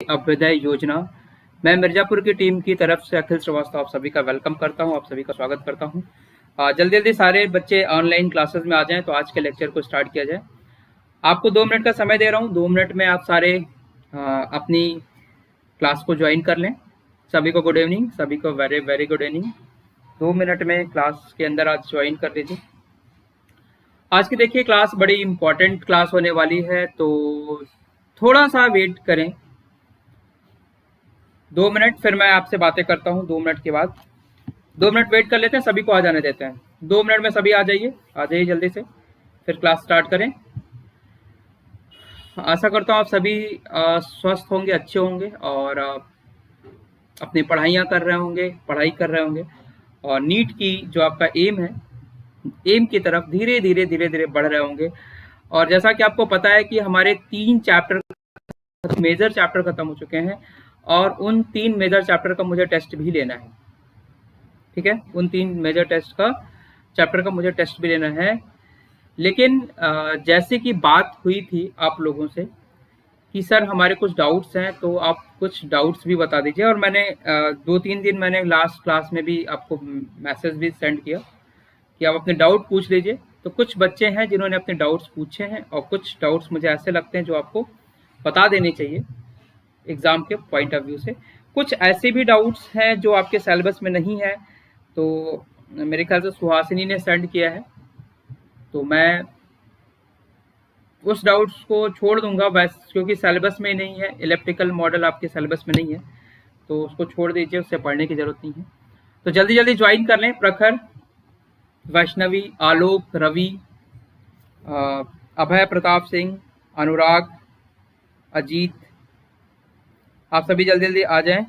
अभ्युदय योजना। मैं मिर्जापुर की टीम की तरफ से अखिल श्रीवास्तव आप सभी का वेलकम करता हूं, आप सभी का स्वागत करता हूं। जल्दी जल्दी सारे बच्चे ऑनलाइन क्लासेस में आ जाएं तो आज के लेक्चर को स्टार्ट किया जाए। आपको 2 मिनट का समय दे रहा हूं, 2 मिनट में आप सारे अपनी क्लास को ज्वाइन कर लें। सभी को गुड इवनिंग, सभी को very very good evening. 2 minute में क्लास के अंदर आज ज्वाइन कर लीजिए। आज की देखिए क्लास बड़ी इंपॉर्टेंट क्लास होने वाली है, तो थोड़ा सा वेट करें। 2 मिनट फिर मैं आपसे बातें करता हूँ। 2 मिनट के बाद 2 मिनट वेट कर लेते हैं, सभी को आ जाने देते हैं। 2 मिनट में सभी आ जाइए जल्दी से, फिर क्लास स्टार्ट करें। आशा करता हूँ आप सभी स्वस्थ होंगे, अच्छे होंगे और अपनी पढ़ाइयाँ कर रहे होंगे, पढ़ाई कर रहे होंगे और नीट की जो आपका एम है, एम की तरफ धीरे धीरे बढ़ रहे होंगे। और जैसा कि आपको पता है कि हमारे 3 चैप्टर, मेजर चैप्टर खत्म हो चुके हैं और उन 3 मेजर चैप्टर का मुझे टेस्ट भी लेना है। ठीक है, उन 3 मेजर चैप्टर का मुझे टेस्ट भी लेना है। लेकिन जैसे कि बात हुई थी आप लोगों से कि सर हमारे कुछ डाउट्स हैं, तो आप कुछ डाउट्स भी बता दीजिए। और मैंने 2-3 दिन मैंने लास्ट क्लास में भी आपको मैसेज भी सेंड किया कि आप अपने डाउट पूछ लीजिए। तो कुछ बच्चे हैं जिन्होंने अपने डाउट्स पूछे हैं और कुछ डाउट्स मुझे ऐसे लगते हैं जो आपको बता देने चाहिए एग्ज़ाम के पॉइंट ऑफ व्यू से। कुछ ऐसे भी डाउट्स हैं जो आपके सिलेबस में नहीं है, तो मेरे ख्याल से सुहासिनी ने सेंड किया है, तो मैं उस डाउट्स को छोड़ दूंगा बस, क्योंकि सिलेबस में नहीं है, इलेक्ट्रिकल मॉडल आपके सिलेबस में नहीं है, तो उसको छोड़ दीजिए, उससे पढ़ने की जरूरत नहीं है। तो जल्दी जल्दी ज्वाइन कर लें। प्रखर, वैष्णवी, आलोक, रवि, अभय प्रताप सिंह, अनुराग, अजीत, आप सभी जल्दी जल्दी आ जाएं।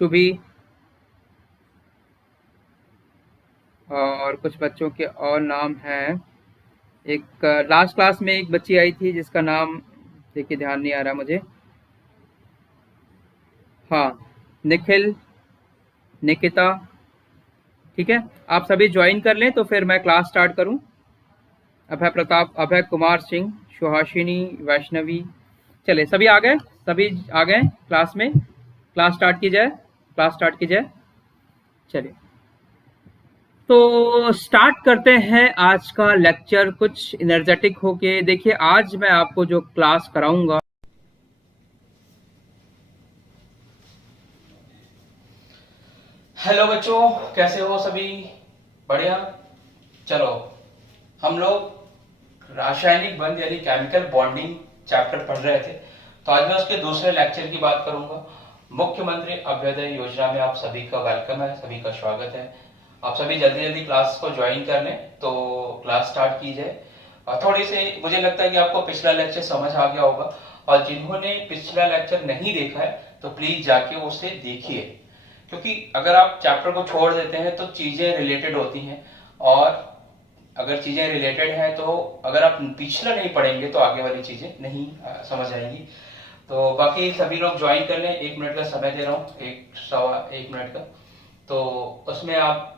शुभी और कुछ बच्चों के और नाम हैं। एक लास्ट क्लास में एक बच्ची आई थी जिसका नाम देखिए ध्यान नहीं आ रहा मुझे। हाँ, निखिल, निकिता। ठीक है, आप सभी ज्वाइन कर लें तो फिर मैं क्लास स्टार्ट करूं। अभय प्रताप, अभय कुमार सिंह, सुहासिनी, वैष्णवी। चले सभी आ गए, सभी आ गए क्लास में। क्लास स्टार्ट की जाए, क्लास स्टार्ट की जाए। चलिए तो स्टार्ट करते हैं आज का लेक्चर कुछ एनर्जेटिक होके। देखिए आज मैं आपको जो क्लास कराऊंगा। हेलो बच्चों, कैसे हो सभी? बढ़िया। चलो हम लोग रासायनिक बंध यानी केमिकल बॉन्डिंग चैप्टर पढ़ रहे थे, तो आज मैं उसके दूसरे लेक्चर की बात करूंगा। मुख्यमंत्री अभ्युदय योजना में आप सभी का वेलकम है, सभी का स्वागत है। आप सभी जल्दी जल्दी क्लास को ज्वाइन कर लें तो क्लास स्टार्ट की जाए। और थोड़ी सी मुझे लगता है कि आपको पिछला लेक्चर समझ आ गया होगा, और जिन्होंने पिछला लेक्चर नहीं देखा है तो प्लीज जाके उसे देखिए, क्योंकि अगर आप चैप्टर को छोड़ देते हैं तो चीजें रिलेटेड होती हैं, और अगर चीजें रिलेटेड हैं तो अगर आप पिछला नहीं पढ़ेंगे तो आगे वाली चीजें नहीं समझ आएंगी। तो बाकी सभी लोग ज्वाइन कर लें। 1 मिनट का समय दे रहा हूँ, 1 मिनट का। तो उसमें आप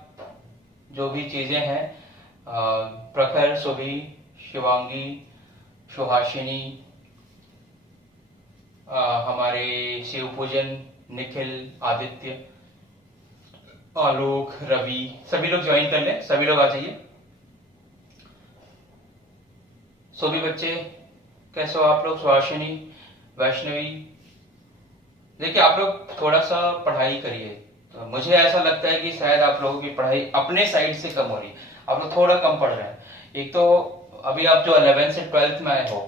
जो भी चीजें हैं, प्रखर, सुभी, शिवांगी, सुहासिनी, हमारे शिव पूजन, निखिल, आदित्य, आलोक, रवि, सभी लोग ज्वाइन कर लें, सभी लोग आ जाइए। सभी बच्चे कैसे हो आप लोग? सुहासिनी, वैष्णवी, देखिए आप लोग थोड़ा सा पढ़ाई करिए। तो मुझे ऐसा लगता है कि शायद आप लोगों की पढ़ाई अपने साइड से कम हो रही है, आप लोग थोड़ा कम पढ़ रहे हैं। एक तो अभी आप जो 11 से 12th में आए हो,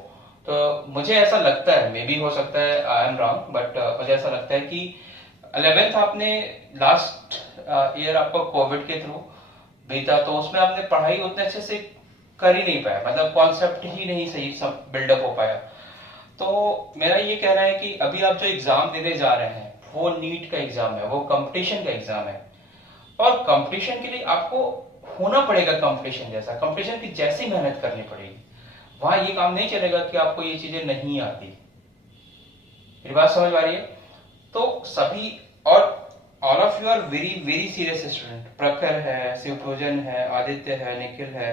तो मुझे ऐसा लगता है, मे बी हो सकता है आई एम रॉन्ग, बट मुझे ऐसा लगता है कि 11th आपने लास्ट ईयर आपका कोविड के थ्रू बीता, तो उसमें आपने पढ़ाई उतने अच्छे से कर ही नहीं पाया, मतलब कॉन्सेप्ट ही नहीं सही सब बिल्डअप हो पाया। तो मेरा ये कहना है कि अभी आप जो एग्जाम देने जा रहे हैं वो नीट का एग्जाम है, वो कंपटीशन का एग्जाम है, और कंपटीशन के लिए आपको होना पड़ेगा कंपटीशन जैसा, कंपटीशन की जैसी मेहनत करनी पड़ेगी। वहां ये काम नहीं चलेगा कि आपको ये चीजें नहीं आती। मेरी बात समझ आ रही है? तो सभी, और all of you are very very serious student. Prakhar है, शिवपूजन है, आदित्य है, निखिल है,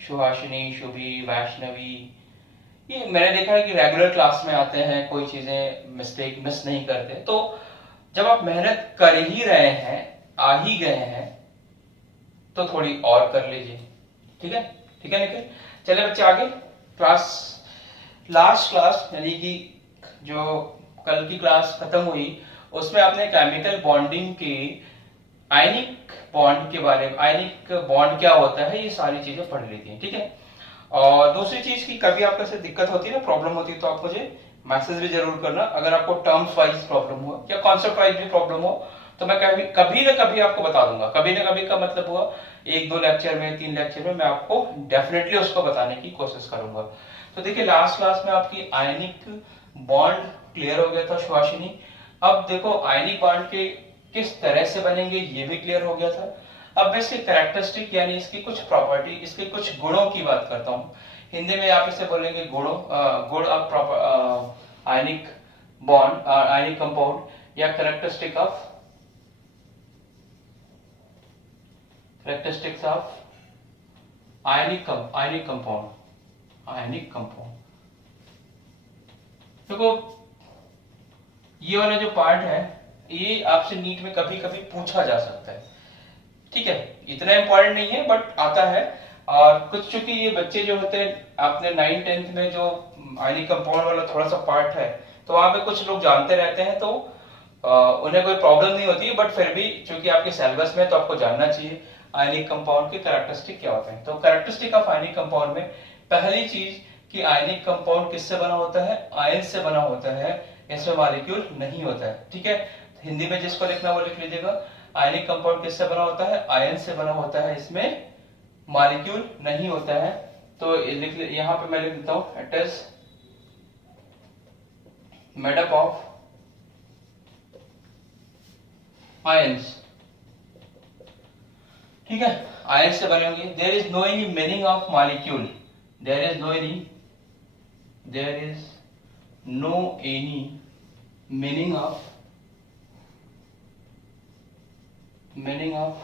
सुहासिनी, शुभी, वैष्णवी, कि मैंने देखा है कि रेगुलर क्लास में आते हैं, कोई चीजें मिस्टेक मिस नहीं करते। तो जब आप मेहनत कर ही रहे हैं, आ ही गए हैं, तो थोड़ी और कर लीजिए। ठीक है, ठीक है निखिल। चले बच्चे आगे। क्लास, लास्ट क्लास यानी कि जो कल की क्लास खत्म हुई, उसमें आपने केमिकल बॉन्डिंग की आयनिक बॉन्ड के बारे में, आयनिक बॉन्ड क्या होता है, ये सारी चीजें पढ़ ली थी। ठीक है। और दूसरी चीज की कभी आपको से दिक्कत होती है ना, प्रॉब्लम होती है, तो आप मुझे मैसेज भी जरूर करना। अगर आपको टर्म्स वाइज प्रॉब्लम हो या कॉन्सेप्ट वाइज भी प्रॉब्लम हो, तो मैं कभी ना कभी आपको बता दूंगा। कभी ना कभी का मतलब हुआ 1-2 लेक्चर में, 3 लेक्चर में मैं आपको डेफिनेटली उसको बताने की कोशिश करूंगा। तो देखिए लास्ट क्लास में आपकी आयनिक बॉन्ड क्लियर हो गया था सुहासिनी। अब देखो आयनिक बॉन्ड के किस तरह से बनेंगे ये भी क्लियर हो गया था। अब मैं इसके कैरेक्टरिस्टिक यानी इसकी कुछ प्रॉपर्टी, इसके कुछ गुणों की बात करता हूं। हिंदी में आप इसे बोलेंगे गुणों, गुण ऑफ आयनिक बॉन्ड, आयनिक कंपाउंड, या कैरेक्टरिस्टिक्स ऑफ आयनिक कंपाउंड, आयनिक कंपाउंड। देखो ये वाला जो पार्ट है, ये आपसे नीट में कभी कभी पूछा जा सकता है। ठीक है, इतना इंपॉर्टेंट नहीं है बट आता है। और कुछ चूंकि ये बच्चे जो होते हैं, आपने 9th-10th में जो आयनिक कंपाउंड वाला थोड़ा सा पार्ट है, तो वहां पे कुछ लोग जानते रहते हैं, तो उन्हें कोई प्रॉब्लम नहीं होती। बट फिर भी चूंकि आपके सिलेबस में, तो आपको जानना चाहिए आयनिक कंपाउंड के कैरेक्टरिस्टिक क्या होते हैं। तो कैरेक्टरिस्टिक ऑफ आयनिक कंपाउंड में पहली चीज कि आयनिक कंपाउंड किससे बना होता है, आयन से बना होता है, इसमें मॉलिक्यूल नहीं होता है। ठीक है, हिंदी में जिसको लिखना वो लिख लीजिएगा। आयनिक कंपाउंड किससे बना होता है, आयन से बना होता है, इसमें मॉलिक्यूल नहीं होता है। तो यहां पे मैं लिख देता हूं, it is made up of ions. ठीक है, आयन से बने होंगे। There is no any meaning of molecule, there is no any meaning of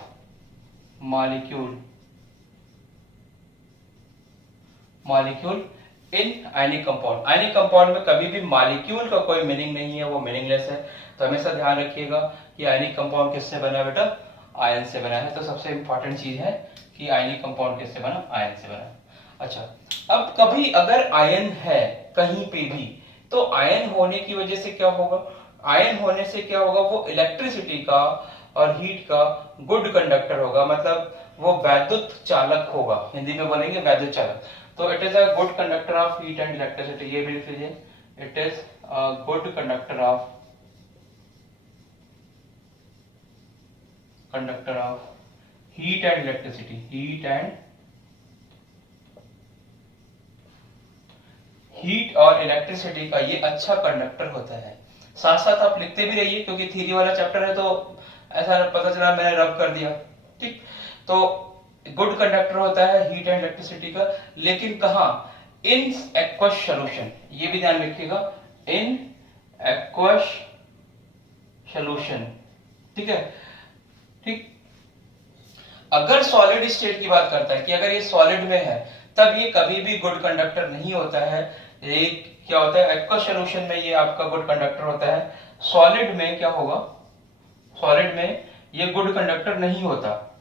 molecule in ionic compound. Ionic compound में कभी भी मॉलिक्यूल का कोई मीनिंग नहीं है, वो मीनिंगलेस है। तो हमेशा ध्यान रखिएगा कि आयनिक कंपाउंड किससे बना है बेटा, आयन से बना है। तो सबसे इंपॉर्टेंट चीज है कि आयनिक कंपाउंड किससे बना, आयन से बना। अच्छा, अब कभी अगर आयन है कहीं पे भी, तो आयन होने की वजह से क्या होगा, आयन होने से क्या होगा, वो इलेक्ट्रिसिटी का और हीट का गुड कंडक्टर होगा, मतलब वो वैद्युत चालक होगा। हिंदी में बोलेंगे वैद्युत चालक। तो it is a good conductor of heat and electricity, ये भी लिख लीजिए। It is a good conductor of heat and electricity, heat और इलेक्ट्रिसिटी का ये अच्छा कंडक्टर होता है। साथ साथ आप लिखते भी रहिए, क्योंकि थ्योरी वाला चैप्टर है, तो ऐसा पता चला मैंने रब कर दिया। ठीक, तो गुड कंडक्टर होता है हीट एंड इलेक्ट्रिसिटी का, लेकिन कहां, इन एक्वस सॉल्यूशन, ये भी ध्यान रखिएगा, इन एक्वस सॉल्यूशन। ठीक है, ठीक। अगर सॉलिड स्टेट की बात करता है कि अगर ये सॉलिड में है, तब ये कभी भी गुड कंडक्टर नहीं होता है। ये क्या होता है, एक्वस सॉल्यूशन में ये आपका गुड कंडक्टर होता है। सॉलिड में क्या होगा, सॉलिड में ये गुड कंडक्टर नहीं होता,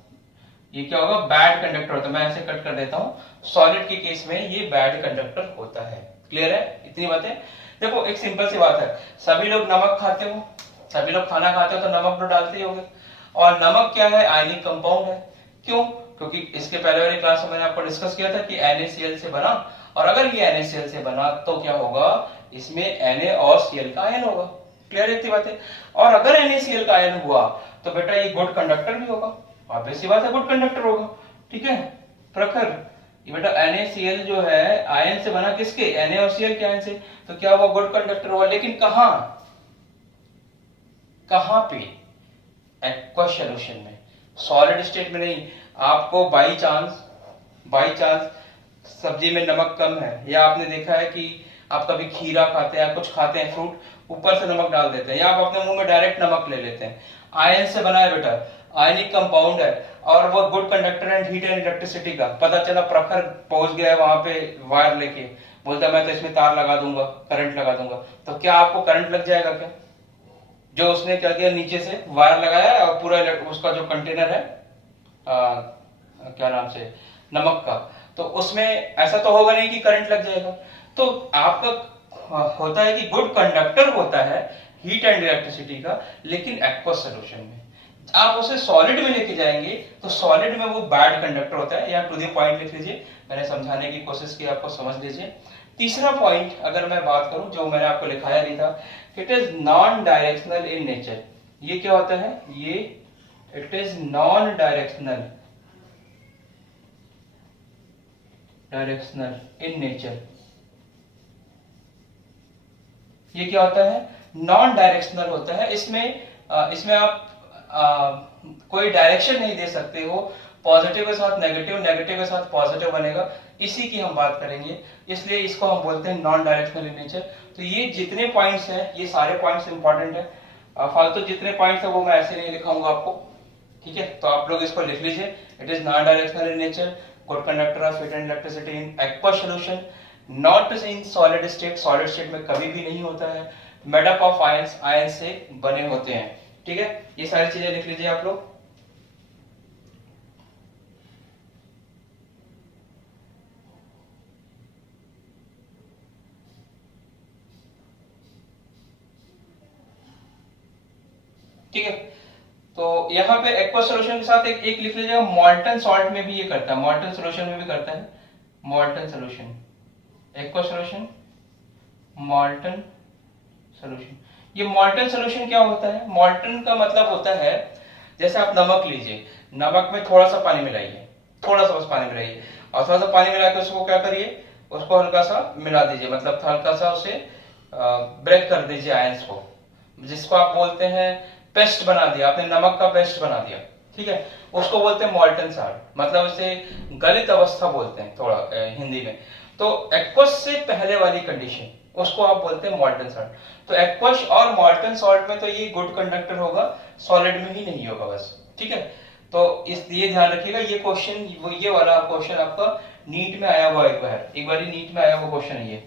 ये क्या होगा, बैड कंडक्टर होता है। मैं ऐसे कट कर देता हूं, सॉलिड के केस में ये बैड कंडक्टर होता है। क्लियर है इतनी बातें। देखो एक सिंपल सी बात है, सभी लोग नमक खाते हो, सभी लोग खाना खाते हो तो नमक तो डालते ही होंगे। और नमक क्या है, आयनिक कंपाउंड है। क्यों, क्योंकि इसके पहले वाली क्लास में मैंने आपको डिस्कस किया था कि NaCl से बना, और अगर ये NaCl से बना तो क्या होगा, इसमें Na और Cl का आयन होगा। क्लियर इतनी बातें। और अगर NaCl का आयन हुआ तो बेटा ये गुड कंडक्टर भी होगा, ऑब्वियस सी बात है, गुड कंडक्टर होगा। ठीक है, प्रखर, ये बेटा NaCl जो है आयन से बना, किसके, Na और Cl के आयन से, तो क्या हुआ, गुड कंडक्टर हुआ। लेकिन कहां पे, एक्वस सॉल्यूशन में, सॉलिड स्टेट में नहीं। आपको बाई चांस सब्जी में नमक कम है, या आपने देखा है कि आप कभी खीरा खाते हैं, कुछ खाते हैं फ्रूट, ऊपर से नमक डाल देते हैं, या आप अपने मुंह में डायरेक्ट नमक ले लेते हैं। आयन से बना है बेटा, आयनिक कंपाउंड है, और वो good conductor and heat and electricity का। पता चला प्रखर पहुंच गया है वहां पे वायर लेके, बोलता है मैं तो इसमें तार लगा दूंगा, करंट लगा दूंगा, तो क्या आपको करंट लग जाएगा क्या? जो उसने क्या किया, नीचे से वायर लगाया और पूरा उसका जो कंटेनर है क्या नाम से, नमक का, तो उसमें ऐसा तो होगा नहीं कि करंट लग जाएगा। तो आपका होता है कि गुड कंडक्टर होता है हीट एंड इलेक्ट्रिसिटी का, लेकिन एक्वस सोल्यूशन में आप उसे सॉलिड में लेके जाएंगे तो सॉलिड में वो बैड कंडक्टर होता है। या टू द पॉइंट लिख लीजिए, मैंने समझाने की कोशिश की, आपको समझ लीजिए। तीसरा पॉइंट अगर मैं बात करूं, जो मैंने आपको लिखाया नहीं था, it is non directional in nature. ये क्या होता है, ये it is non directional in nature. ये क्या होता है, नॉन डायरेक्शनल होता है। इसमें आप कोई डायरेक्शन नहीं दे सकते हो, पॉजिटिव के साथ नेगेटिव, नेगेटिव के साथ पॉजिटिव बनेगा, इसी की हम बात करेंगे, इसलिए इसको हम बोलते हैं नॉन डायरेक्शनल इन नेचर। तो ये जितने पॉइंट्स हैं, ये सारे पॉइंट्स इंपॉर्टेंट है। फालतू जितने पॉइंट्स है वो मैं ऐसे नहीं लिखाऊंगा आपको, ठीक है? तो आप लोग इसको लिख लीजिए, it is non directional in nature, good conductor of heat and electricity in aqueous solution, not in solid state, solid state में कभी भी नहीं होता है, made up of ions, ion से बने होते हैं, ठीक है? ये सारी चीजें लिख लीजिए आप लोग। ठीक है, तो यहाँ पे एक्वस सॉल्यूशन के साथ एक लिख लीजिएगा, मॉल्टन सॉल्ट में भी ये करता है, मॉल्टन सॉल्यूशन में भी करता है, मॉल्टन सॉल्यूशन, एक्वस सॉल्यूशन, मॉल्टन सॉल्यूशन। ये मॉल्टन सॉल्यूशन क्या होता है, मॉल्टन का मतलब होता है, जैसे आप नमक लीजिए, नमक में थोड़ा सा पानी मिलाइए, थोड़ा सा बस पानी मिलाइए, और थोड़ा सा पानी मिला के उसको क्या करिए, उसको हल्का सा मिला दीजिए, मतलब हल्का सा उसे ब्रेक कर दीजिए आयंस को, जिसको आप बोलते हैं पेस्ट बना दिया आपने, नमक का पेस्ट बना दिया, ठीक है? उसको बोलते हैं मॉल्टन सॉल्ट, मतलब इसे गलित अवस्था बोलते हैं थोड़ा हिंदी में। तो एक्वस से पहले वाली कंडीशन, उसको आप बोलते हैं मॉल्टन सॉल्ट। तो एक्वस और मॉल्टन सॉल्ट में तो ये गुड कंडक्टर होगा, सॉलिड में ही नहीं होगा बस, ठीक है? तो इस ये ध्यान रखिएगा, ये क्वेश्चन, ये वाला क्वेश्चन आपका नीट में आया हुआ, एक बार नीट में आया हुआ क्वेश्चन है ये,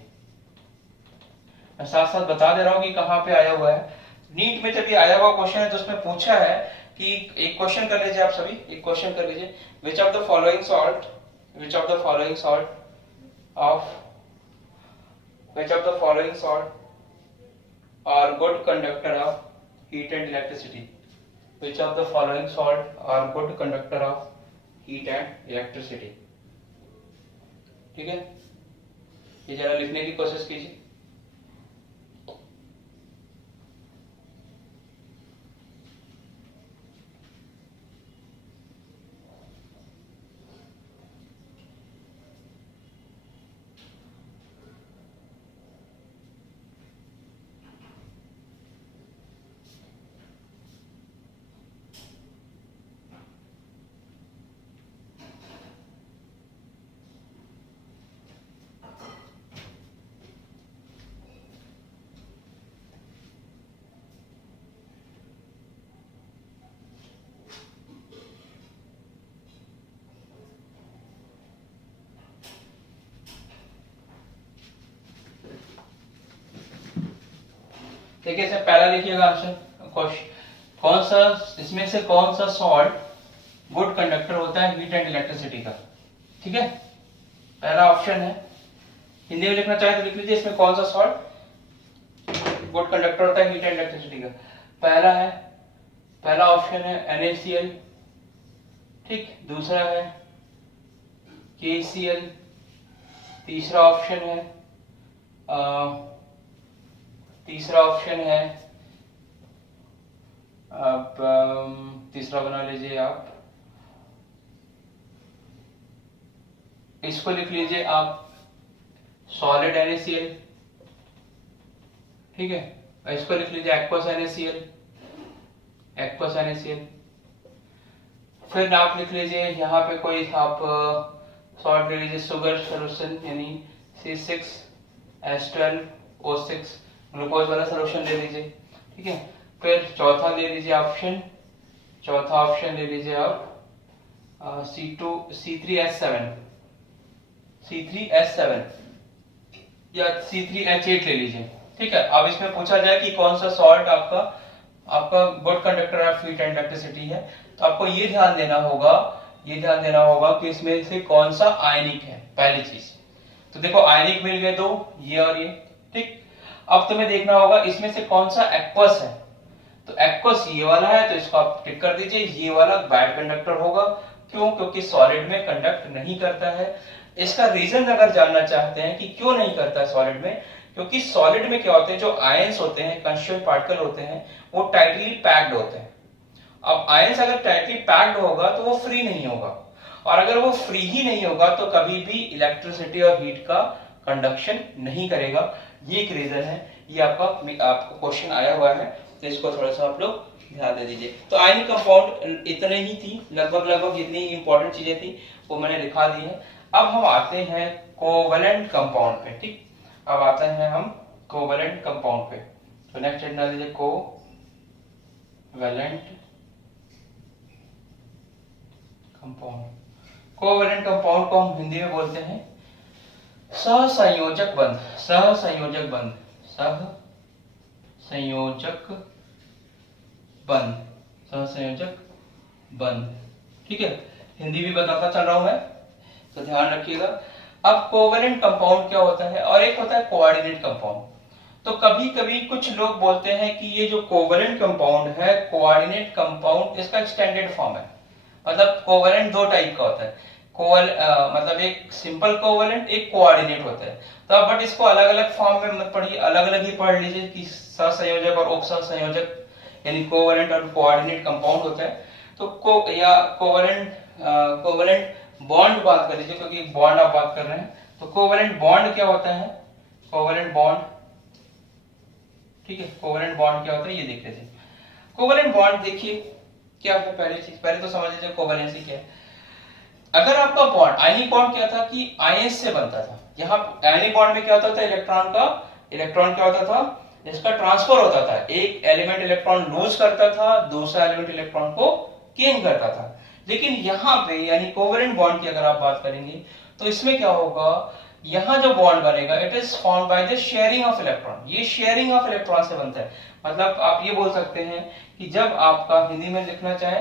मैं साथ साथ बता दे रहा हूँ कि कहाँ पे आया हुआ है। नीट में जब ये आया हुआ क्वेश्चन है तो उसमें पूछा है कि, एक क्वेश्चन कर लीजिए आप सभी, एक क्वेश्चन कर लीजिए, which of the following salt, which of the following salt of, which of the following salt are good conductor of heat and electricity, which of the following salt are good conductor of heat and electricity, ठीक है? ये जरा लिखने की कोशिश कीजिए। देखिए, इसमें पहला लिखिएगा आंसर, क्वेश्चन, कौन सा इसमें से कौन सा सॉल्ट गुड कंडक्टर होता है हीट एंड इलेक्ट्रिसिटी का, ठीक है? पहला ऑप्शन है, हिंदी में लिखना चाहे तो लिख लीजिए, इसमें कौन सा सॉल्ट गुड कंडक्टर होता है हीट एंड इलेक्ट्रिसिटी का। पहला ऑप्शन है NaCl, ठीक, दूसरा है KCl, तीसरा ऑप्शन है अब तीसरा बना लीजिए आप, इसको लिख लीजिए आप सॉलिड NaCl, ठीक है? इसको लिख लीजिए एक्वस NaCl, फिर आप लिख लीजिए यहाँ पे कोई आप सॉल्ट ले लीजिए, शुगर सोल्यूशन यानी C6H12O6 ग्लूकोज वाला सोल्यूशन ले लीजिए, ठीक है? फिर चौथा ले लीजिए ऑप्शन, ले लीजिए आप C3H7, या C3H8 ले लीजिए, ठीक है। अब इसमें पूछा जाए कि कौन सा सॉल्ट आपका आपका good conductor of heat and electricity है, तो आपको ये ध्यान देना होगा कि इसमें से कौन सा आयनिक है, पहली चीज। तो देखो आयनिक मिल गए दो, ये और ये, ठीक। अब तुम्हें देखना होगा इसमें से कौन सा एक्वस है, तो एक्वस ये वाला है, तो इसको आप टिक कर दीजिए, ये वाला बैड कंडक्टर होगा। क्यों? क्योंकि सॉलिड में कंडक्ट नहीं करता है। इसका रीजन अगर जानना चाहते हैं कि क्यों नहीं करता है सॉलिड में, क्योंकि सॉलिड में क्या होते हैं, जो आयंस होते हैं, कंस्टिट्यूएंट पार्टिकल होते हैं, वो टाइटली पैक्ड होते हैं। अब आयंस अगर टाइटली पैक्ड होगा तो वो फ्री नहीं होगा, और अगर वो फ्री ही नहीं होगा तो कभी भी इलेक्ट्रिसिटी और हीट का कंडक्शन नहीं करेगा। ये एक रीजन है, ये आपको क्वेश्चन आया हुआ है, तो इसको थोड़ा सा आप लोग ध्यान दे दीजिए। तो आयनिक कंपाउंड इतने ही थी, लगभग जितनी इंपॉर्टेंट चीजें थी वो मैंने लिखा दी है। अब हम आते हैं कोवेलेंट कंपाउंड पे, ठीक। अब आते हैं हम कोवेलेंट कंपाउंड पे, तो नेक्स्ट हेड डाल दीजिए कोवेलेंट कंपाउंड। कोवेलेंट कंपाउंड को हम हिंदी में बोलते हैं सहसंयोजक बंध, सहसंयोजक बंध, सहसंयोजक बंध, सहसंयोजक बंध, ठीक है। हिंदी भी बताता चल रहा हूं मैं, तो ध्यान रखिएगा। अब कोवेलेंट कंपाउंड क्या होता है, और एक होता है कोऑर्डिनेट कंपाउंड। तो कभी कभी कुछ लोग बोलते हैं कि ये जो कोवेलेंट कंपाउंड है, कोऑर्डिनेट कंपाउंड, इसका एक्सटेंडेड फॉर्म है। मतलब कोवेलेंट दो टाइप का होता है, मतलब एक सिंपल कोवेलेंट, एक कोऑर्डिनेट होता है। तो अब बट इसको अलग अलग फॉर्म में मत पढ़िए, अलग अलग ही पढ़ लीजिए कि सहसंयोजक और उपसहसंयोजक, यानी कोवेलेंट और कोऑर्डिनेट कंपाउंड होता है। तो कोवेलेंट बॉन्ड बात कर लीजिए, क्योंकि बॉन्ड आप बात कर रहे हैं। तो कोवेलेंट बॉन्ड क्या होता है, कोवेलेंट बॉन्ड, ठीक है। कोवेलेंट बॉन्ड क्या होता है ये देख लीजिए। कोवेलेंट बॉन्ड देखिए क्या है, पहले तो समझ लीजिए कोवेलेंसी क्या है। अगर आपका बॉन्ड, आयनिक बॉन्ड क्या था कि आयंस से बनता था। यहाँ आयनिक बॉन्ड में क्या होता था, इलेक्ट्रॉन क्या होता था, इसका ट्रांसफर होता था। एक एलिमेंट इलेक्ट्रॉन लूज करता था, दूसरा एलिमेंट इलेक्ट्रॉन को गेन करता था। लेकिन यहाँ पे यानी कोवेलेंट बॉन्ड की अगर आप बात करेंगे तो इसमें क्या होगा, यहाँ जो बॉन्ड बनेगा it is formed by the sharing of electron. ये शेयरिंग ऑफ इलेक्ट्रॉन से बनता है। मतलब आप ये बोल सकते हैं कि जब आपका, हिंदी में लिखना चाहे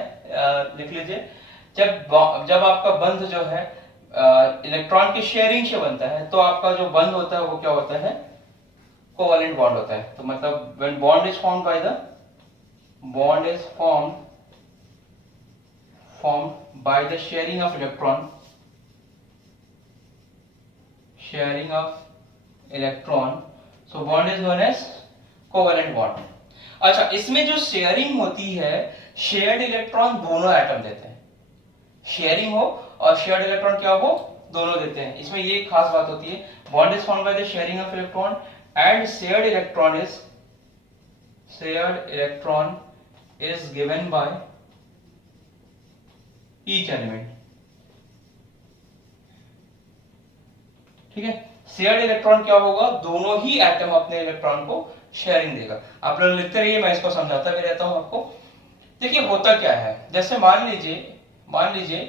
लिख लीजिए, जब आपका बंध जो है इलेक्ट्रॉन की शेयरिंग से बनता है, तो आपका जो बंध होता है वो क्या होता है, कोवेलेंट बॉन्ड होता है। तो मतलब when bond is formed by the sharing of electron, so bond is known as covalent bond। अच्छा, इसमें जो शेयरिंग होती है, शेयर्ड इलेक्ट्रॉन दोनों एटम देते हैं। शेयरिंग हो और शेयर्ड इलेक्ट्रॉन क्या हो, दोनों देते हैं। इसमें ये खास बात होती है, bond is formed by the sharing of electron and shared electron is given by each element, ठीक है। शेयर्ड इलेक्ट्रॉन क्या होगा, दोनों ही एटम अपने इलेक्ट्रॉन को शेयरिंग देगा। आप लोग लिखते रहिए, मैं इसको समझाता भी रहता हूं आपको। देखिए होता क्या है, जैसे मान लीजिए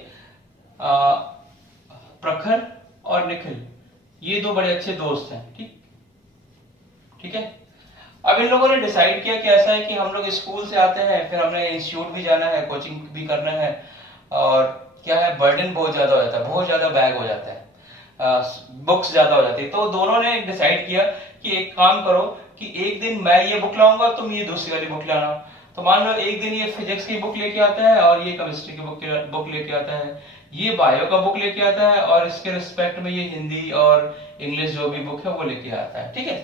प्रखर और निखिल, ये दो बड़े अच्छे दोस्त हैं, ठीक है। अब इन लोगों ने डिसाइड किया कि ऐसा है कि हम लोग स्कूल से आते हैं, फिर हमने इंस्टीट्यूट भी जाना है, कोचिंग भी करना है, और क्या है, बर्डन बहुत ज्यादा हो जाता है, बहुत ज्यादा बैग हो जाता है, बुक्स ज्यादा हो जाती है। तो दोनों ने डिसाइड किया कि एक काम करो कि एक दिन मैं ये बुक लाऊंगा, तुम ये दूसरी वाली बुक लाना। तो मान लो एक दिन ये फिजिक्स की बुक लेके आता है और ये केमिस्ट्री की बुक लेके आता है, ये बायो का बुक लेके आता है और इसके रिस्पेक्ट में ये हिंदी और इंग्लिश जो भी बुक है वो लेके आता है, ठीक है।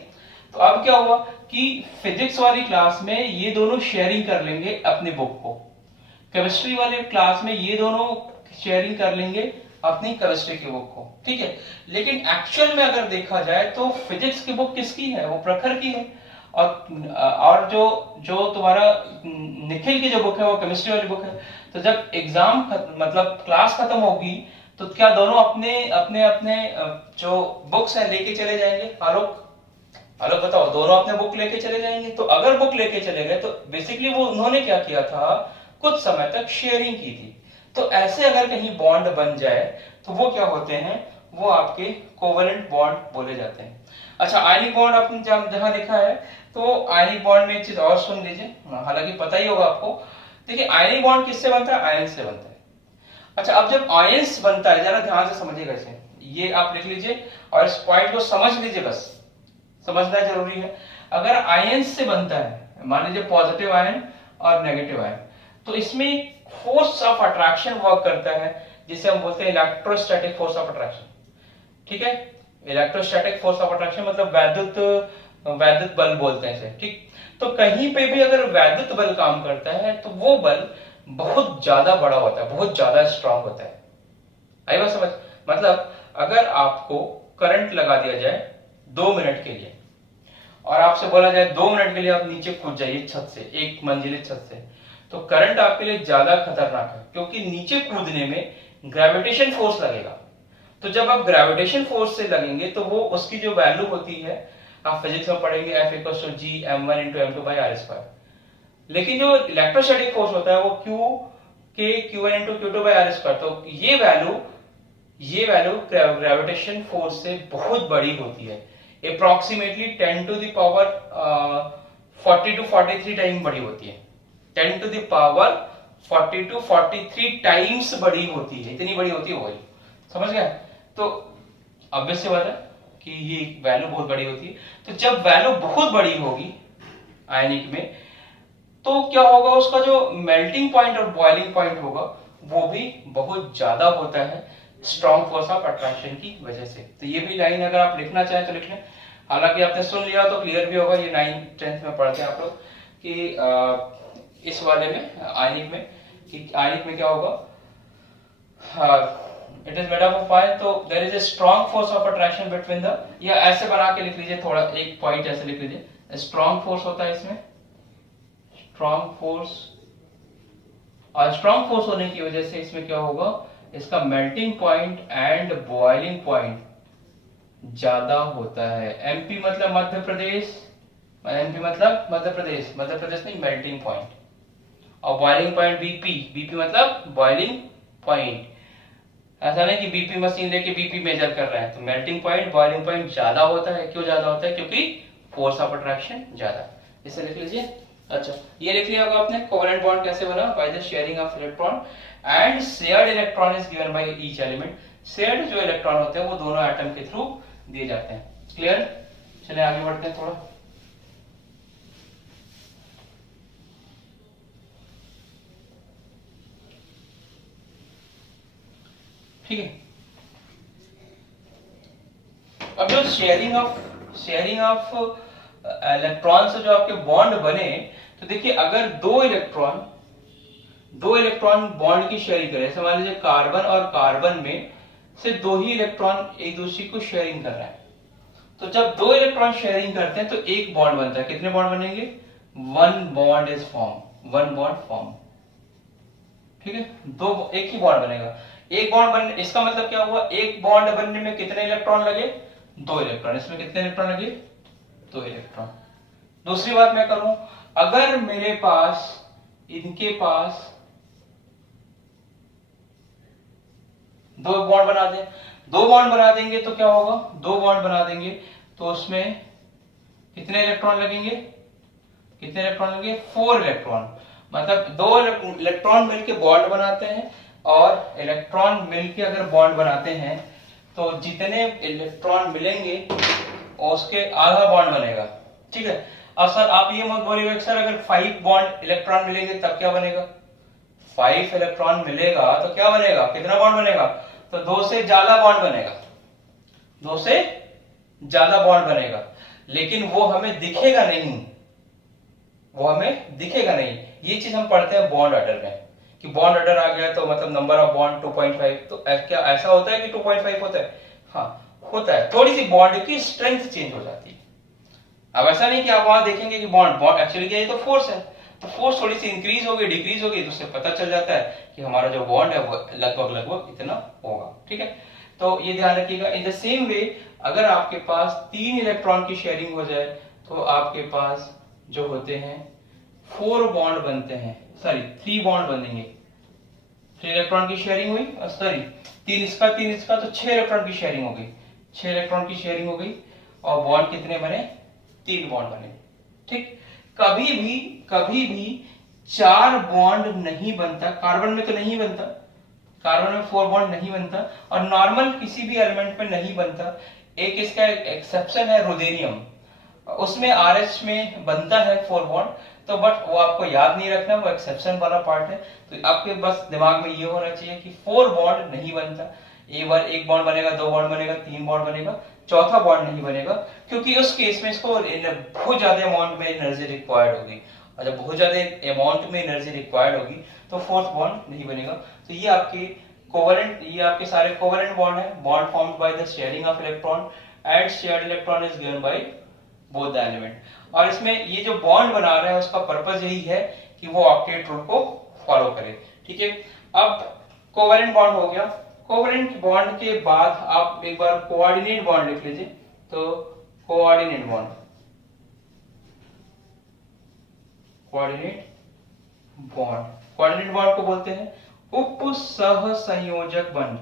तो अब क्या हुआ कि फिजिक्स वाली क्लास में ये दोनों शेयरिंग कर लेंगे अपनी बुक को, केमिस्ट्री वाले क्लास में ये दोनों शेयरिंग कर लेंगे अपनी केमिस्ट्री की बुक को, ठीक है। लेकिन एक्चुअल में अगर देखा जाए तो फिजिक्स की बुक किसकी है, वो प्रखर की है, और जो तुम्हारा निखिल की जो बुक है वो केमिस्ट्री वाली बुक है। तो जब एग्जाम मतलब क्लास खत्म होगी तो क्या दोनों अपने अपने अपने जो बुक्स है लेके चले जाएंगे? आलोक बताओ, दोनों अपने बुक लेके चले जाएंगे? तो अगर बुक लेके चले गए तो बेसिकली वो उन्होंने क्या किया था, कुछ समय तक शेयरिंग की थी। तो ऐसे अगर कहीं बॉन्ड बन जाए तो वो क्या होते हैं, वो आपके कोवेलेंट बॉन्ड बोले जाते हैं। अच्छा, आयनिक बॉन्ड आपने जहां लिखा है, तो आयनिक बॉन्ड में एक चीज और सुन लीजिए, हालांकि पता ही होगा आपको। देखिए आयनिक बॉन्ड किससे बनता है? आयन से बनता है। अच्छा, अब जब आयंस बनता है, जरा ध्यान से समझिएगा इसे, ये आप लिख लीजिए और इस पॉइंट को समझ लीजिए, बस समझना जरूरी है। अगर आयंस से बनता है, मान लीजिए पॉजिटिव आयन और नेगेटिव आयन, तो इसमें फोर्स ऑफ अट्रैक्शन वर्क करता है, जिसे हम बोलते हैं इलेक्ट्रोस्टैटिक फोर्स ऑफ अट्रैक्शन। ठीक है, इलेक्ट्रोस्टैटिक फोर्स ऑफ अट्रैक्शन मतलब वैद्युत बल बोलते हैं इसे। ठीक, तो कहीं पे भी अगर वैद्युत बल काम करता है तो वो बल बहुत ज्यादा बड़ा होता है, बहुत ज्यादा स्ट्रांग होता है। आई बात समझ? मतलब अगर आपको करंट लगा दिया जाए 2 मिनट के लिए और आपसे बोला जाए 2 मिनट के लिए आप नीचे कूद जाइए छत से, एक मंजिले छत से, तो करंट आपके लिए ज्यादा खतरनाक है, क्योंकि नीचे कूदने में ग्रेविटेशन फोर्स लगेगा। तो जब आप ग्रेविटेशन फोर्स से लगेंगे तो वो उसकी जो वैल्यू होती है, आप फिजिक्स में पढ़ेंगे, F=G m1 × m2/r²। लेकिन जो इलेक्ट्रोस्टैटिक फोर्स होता है वो Q(Q1 × Q2/r²। तो ये वैल्यू ग्रेविटेशन फोर्स से बहुत बड़ी होती है, अप्रोक्सीमेटली 10⁻40 to 43 टाइम बड़ी होती है। 10⁻40 to 43 टाइम्स बड़ी होती है, इतनी बड़ी होती है वही, समझ गया? तो ऑब्वियस सी बात है कि ये वैल्यू बहुत बड़ी होती है। तो जब वैल्यू बहुत बड़ी होगी आयनिक में, तो क्या होगा, उसका जो मेल्टिंग पॉइंट और बॉइलिंग पॉइंट होगा वो भी बहुत ज्यादा होता है, स्ट्रॉन्ग फोर्स ऑफ अट्रैक्शन की वजह से। तो ये भी लाइन अगर आप लिखना चाहें तो लिख लें, हालांकि आपने सुन लिया तो क्लियर भी होगा, ये 9th 10th में पढ़ते हैं आप लोग कि इस वाले में आयनिक में, कि आयनिक में क्या होगा, it is made up of ion, तो there is a strong force of attraction between the, या ऐसे बना के लिख लीजिए, थोड़ा एक पॉइंट ऐसे लिख लीजिए, स्ट्रॉन्ग फोर्स होता है इसमें, स्ट्रॉन्ग फोर्स, और स्ट्रॉन्ग फोर्स होने की वजह से इसमें क्या होगा, इसका melting point and boiling point ज्यादा होता है। एमपी मतलब मध्य प्रदेश, एमपी मतलब मध्य प्रदेश, मध्य प्रदेश नहीं, मेल्टिंग पॉइंट, और बॉइलिंग पॉइंट बीपी, बीपी मतलब बॉइलिंग पॉइंट। ऐसा नहीं कि बीपी मशीन लेके बीपी मेजर कर रहे हैं, तो मेल्टिंग पॉइंट बॉइलिंग पॉइंट ज्यादा होता है। क्यों ज्यादा होता है? क्योंकि फोर्स ऑफ अट्रैक्शन ज्यादा। इसे लिख लीजिए। अच्छा, ये लिख लिया होगा आपने, कोवेलेंट बॉन्ड कैसे बना, by the sharing of electron and shared electron is given by each element. Shared जो इलेक्ट्रॉन होते हैं वो दोनों एटम के थ्रू दिए जाते हैं। क्लियर? चलिए आगे बढ़ते हैं थोड़ा। ठीक है, अब जो शेयरिंग ऑफ इलेक्ट्रॉन से जो आपके बॉन्ड बने, तो देखिए अगर दो इलेक्ट्रॉन बॉन्ड की शेयरिंग करें, जैसे मान लीजिए कार्बन और कार्बन में से दो ही इलेक्ट्रॉन एक दूसरे को शेयरिंग कर रहे हैं, तो जब दो इलेक्ट्रॉन शेयरिंग करते हैं तो एक बॉन्ड बनता है। कितने बॉन्ड बनेंगे? One bond is form, one bond form. ठीक है, दो, एक ही बॉन्ड बनेगा। एक बॉन्ड बनने, इसका मतलब क्या हुआ, एक बॉन्ड बनने में कितने इलेक्ट्रॉन लगे? दो इलेक्ट्रॉन। इसमें कितने इलेक्ट्रॉन लगे? दो इलेक्ट्रॉन। दूसरी बात मैं करूं, अगर मेरे पास, इनके पास दो बॉन्ड बना दें, दो बॉन्ड बना देंगे तो क्या होगा, दो बॉन्ड बना देंगे तो उसमें कितने इलेक्ट्रॉन लगेंगे? कितने इलेक्ट्रॉन लगेंगे? 4 इलेक्ट्रॉन। मतलब दो इलेक्ट्रॉन मिलकर बॉन्ड बनाते हैं, और इलेक्ट्रॉन मिलकर अगर बॉन्ड बनाते हैं तो जितने इलेक्ट्रॉन मिलेंगे उसके आधा बॉन्ड बनेगा। ठीक है, अब सर आप ये मत बोलिएगा सर अगर 5 बॉन्ड इलेक्ट्रॉन मिलेंगे तब क्या बनेगा? 5 इलेक्ट्रॉन मिलेगा तो क्या बनेगा, कितना बॉन्ड बनेगा? तो 2 से ज्यादा बॉन्ड बनेगा, 2 से ज्यादा बॉन्ड बनेगा, लेकिन वो हमें दिखेगा नहीं, वो हमें दिखेगा नहीं। ये चीज हम पढ़ते हैं बॉन्ड ऑर्डर में, कि बॉन्ड ऑर्डर आ गया तो मतलब नंबर ऑफ बॉन्ड 2.5, तो क्या ऐसा होता है कि 2.5 होता है? हाँ होता है, थोड़ी सी बॉन्ड की स्ट्रेंथ चेंज हो जाती है। अब ऐसा नहीं कि आप वहां देखेंगे कि बॉन्ड एक्चुअली क्या है, तो फोर्स है, तो फोर्स थोड़ी सी इंक्रीज हो गई, डिक्रीज हो गई, तो उससे पता चल जाता है कि हमारा जो बॉन्ड है वो लगभग इतना होगा। ठीक है, तो ये ध्यान रखिएगा। इन द सेम वे अगर आपके पास 3 इलेक्ट्रॉन की शेयरिंग हो जाए तो आपके पास जो होते हैं 4 बॉन्ड बनते हैं, सॉरी 3 बॉन्ड बनेंगे। 3 इलेक्ट्रॉन की शेयरिंग हुई, सॉरी 3 इसका 3 इसका, तो 6 इलेक्ट्रॉन की शेयरिंग हो गई, 6 इलेक्ट्रॉन की शेयरिंग हो गई। और बॉन्ड कितने बने, 3 बॉन्ड बने। ठीक, कभी भी 4 बॉन्ड नहीं बनता, कार्बन में तो नहीं बनता, कार्बन में 4 बॉन्ड नहीं बनता, और नॉर्मल किसी भी एलिमेंट में नहीं बनता। एक इसका एक्सेप्शन है रुदेनियम, उसमें RH में बनता है 4 बॉन्ड, तो बट वो आपको याद नहीं रखना, वो एक्सेप्शन वाला पार्ट है। तो आपके बस दिमाग में ये होना चाहिए कि 4 बॉन्ड नहीं बनता, एक बॉन्ड बनेगा, 2 बॉन्ड बनेगा, 3 बॉन्ड बनेगा, चौथा बॉन्ड नहीं बनेगा, क्योंकि उस केस में इसको बहुत ज्यादा अमाउंट में एनर्जी रिक्वायर्ड होगी, और जब बहुत ज्यादा अमाउंट में एनर्जी रिक्वायर्ड होगी तो 4th बॉन्ड नहीं बनेगा। तो ये आपके कोवेलेंट, ये आपके सारे कोवेलेंट बॉन्ड है, bond formed by the sharing of electron and shared electron is given by both the element. और इसमें ये जो बॉन्ड बना रहा है उसका पर्पस यही है कि वो ऑक्टेट रूल को फॉलो करे। ठीक है, अब कोवेलेंट बॉन्ड हो गया। कोवेलेंट बॉन्ड के बाद आप एक बार कोऑर्डिनेट बॉन्ड लिख लीजिए। तो कोऑर्डिनेट बॉन्ड, कोऑर्डिनेट बॉन्ड को बोलते हैं उप सह संयोजक बंध,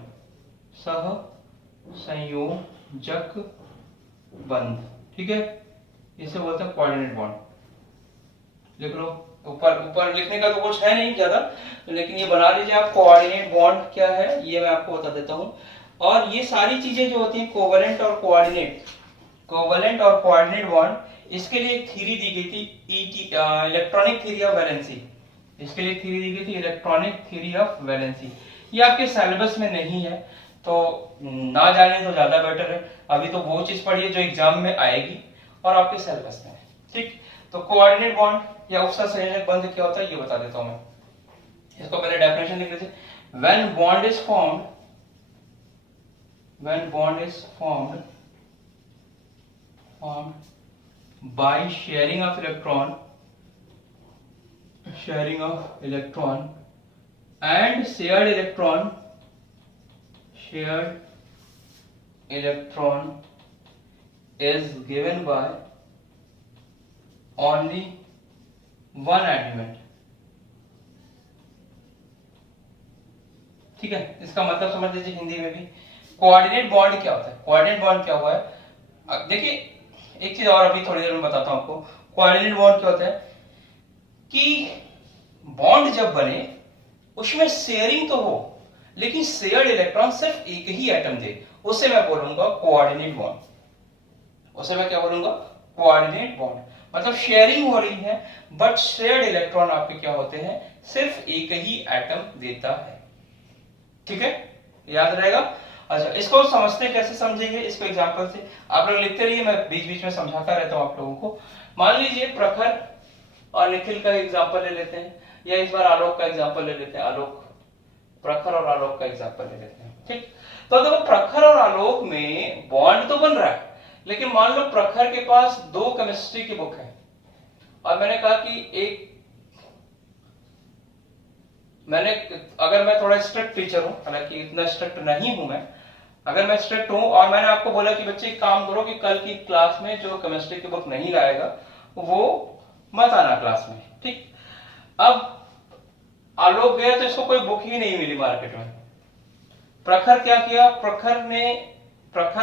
सह संयोजक बंध। ठीक है, इसे बोलते हैं कोऑर्डिनेट बॉन्ड। लिख लो, ऊपर लिखने का तो कुछ है नहीं ज्यादा, लेकिन ये बना लीजिए आप। कोऑर्डिनेट बॉन्ड क्या है ये मैं आपको बता देता हूं। और ये सारी चीजें जो होती हैं कोवेलेंट और कोऑर्डिनेट, कोवेलेंट और कोऑर्डिनेट बॉन्ड, इसके लिए एक थ्योरी दी गई थी, इलेक्ट्रॉनिक थ्योरी ऑफ वैलेंसी। इसके लिए थ्योरी दी गई थी इलेक्ट्रॉनिक थ्योरी ऑफ वैलेंसी। ये आपके सिलेबस में नहीं है, तो ना जाने तो ज्यादा बेटर है। अभी तो वो चीज पढ़िए जो एग्जाम में आएगी और आपके सिलेबस में है। ठीक, तो कोऑर्डिनेट बॉन्ड या उसका संयोजक बंध क्या होता है ये बता देता हूं मैं। इसको पहले डेफिनेशन लिख लीजिए। When bond is formed, when bond is formed by sharing of electron, sharing of electron and shared electron is given by only one element। ठीक है, इसका मतलब समझ लीजिए हिंदी में भी। कोऑर्डिनेट बॉन्ड क्या होता है, कोऑर्डिनेट बॉन्ड क्या हुआ है, देखिए एक चीज और अभी थोड़ी देर में बताता हूं आपको। कोऑर्डिनेट बॉन्ड क्या होता है कि बॉन्ड जब बने उसमें शेयरिंग तो हो, लेकिन शेयर्ड इलेक्ट्रॉन सिर्फ एक ही एटम दे, उसे मैं बोलूंगा कोऑर्डिनेट बॉन्ड। उसे मैं क्या बोलूंगा, कोऑर्डिनेट बॉन्ड। मतलब शेयरिंग हो रही है बट शेयर्ड इलेक्ट्रॉन आपके क्या होते हैं, सिर्फ एक ही एटम देता है। ठीक है, याद रहेगा। अच्छा, इसको समझते कैसे, समझेंगे इसको एग्जांपल से। आप लोग लिखते रहिए, मैं बीच बीच में समझाता रहता हूं आप लोगों को। मान लीजिए प्रखर और निखिल का एग्जांपल ले लेते हैं, या इस बार आलोक का एग्जांपल ले लेते हैं। आलोक, प्रखर और आलोक का एग्जांपल ले लेते हैं। ठीक, तो देखो प्रखर और आलोक में बॉन्ड तो बन रहा है, लेकिन मान लो प्रखर के पास 2 केमिस्ट्री की बुक है, और मैंने कहा कि अगर मैं थोड़ा स्ट्रिक्ट टीचर हूं, हालांकि इतना स्ट्रिक्ट नहीं हूं मैं, अगर मैं स्ट्रिक्ट हूं और मैंने आपको बोला कि बच्चे एक काम करो कि कल की क्लास में जो केमिस्ट्री की बुक नहीं लाएगा वो मत आना क्लास में। ठीक, अब आलोक गया तो इसको कोई बुक ही नहीं मिली मार्केट में। प्रखर क्या किया, प्रखर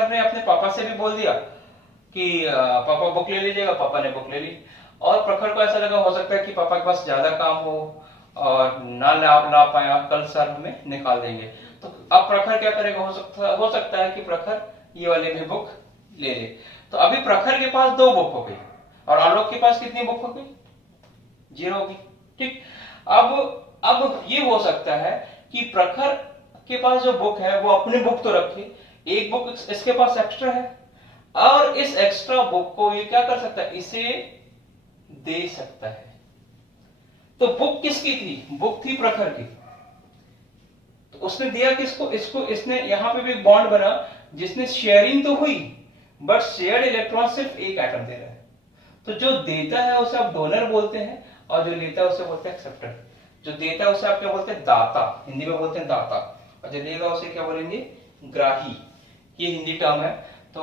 ने अपने पापा से भी बोल दिया कि पापा बुक ले लीजिएगा, पापा ने बुक ले ली। और प्रखर को ऐसा लगा हो सकता है कि पापा के पास ज्यादा काम हो और ना ला पाया, कल सर हमें निकाल देंगे। तो अब प्रखर क्या करेगा, हो सकता है कि प्रखर ये वाले भी बुक ले ले। तो अभी प्रखर के पास 2 बुक हो गई और आलोक के पास कितनी बुक हो गई, 0 होगी। ठीक, अब ये हो सकता है कि प्रखर के पास जो बुक है वो अपनी बुक तो रखे, एक बुक इसके पास एक्स्ट्रा है, और इस एक्स्ट्रा बुक को ये क्या कर सकता है, इसे दे सकता है। तो बुक किसकी थी, बुक थी प्रखर की, तो उसने दिया किसको, इसको। इसने यहां पे भी बॉन्ड बना जिसने शेयरिंग तो हुई बट शेयर्ड इलेक्ट्रॉन सिर्फ एक एटम दे रहा है। तो जो देता है उसे आप डोनर बोलते हैं, और जो लेता है उसे बोलते हैं एक्सेप्टर। जो देता है उसे आप क्या बोलते हैं, दाता, हिंदी में बोलते हैं दाता, और जो देगा उसे क्या बोलेंगे, ग्राही। ये हिंदी टर्म है। तो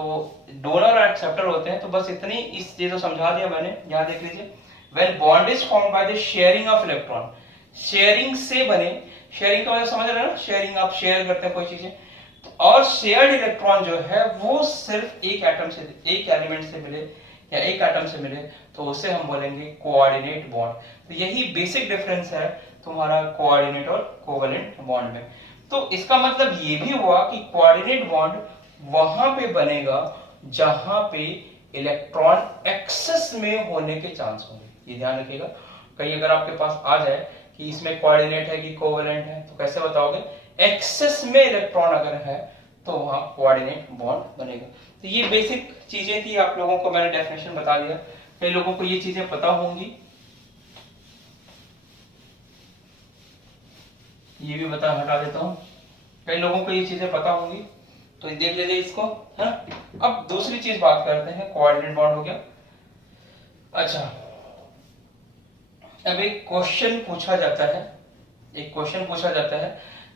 डोनर और एक्सेप्टर होते हैं। तो बस इतनी, इस चीज को समझा दिया मैंने। यहां देख लीजिए, when bond is formed by the sharing of electron, sharing से बने, शेयरिंग का मतलब समझ रहे हो ना, शेयरिंग आप शेयर करते हैं कोई चीजें, और शेयर्ड इलेक्ट्रॉन जो है वो सिर्फ एक एटम से, एक एलिमेंट से मिले या एक एटम से मिले तो उसे हम बोलेंगे कोऑर्डिनेट बॉन्ड। तो यही बेसिक डिफरेंस है तुम्हारा कोऑर्डिनेट और कोवैलेंट बॉन्ड में। तो इसका मतलब ये भी हुआ कि कोऑर्डिनेट बॉन्ड वहां पे बनेगा जहां पे इलेक्ट्रॉन एक्सेस में होने के चांस होंगे। ये ध्यान रखिएगा, कहीं अगर आपके पास आ जाए कि इसमें कोऑर्डिनेट है कि कोवैलेंट है तो कैसे बताओगे? एक्सेस में इलेक्ट्रॉन अगर है तो वहां कोऑर्डिनेट बॉन्ड बनेगा। तो ये बेसिक चीजें थी, आप लोगों को मैंने डेफिनेशन बता दिया। कई लोगों को ये चीजें पता होंगी, ये भी बता हटा देता हूं, कई लोगों को ये चीजें पता होंगी तो देख लीजिए इसको, है। अब दूसरी चीज बात करते हैं, कोऑर्डिनेट बॉन्ड हो गया। अच्छा, अब एक क्वेश्चन पूछा जाता है, एक क्वेश्चन पूछा जाता है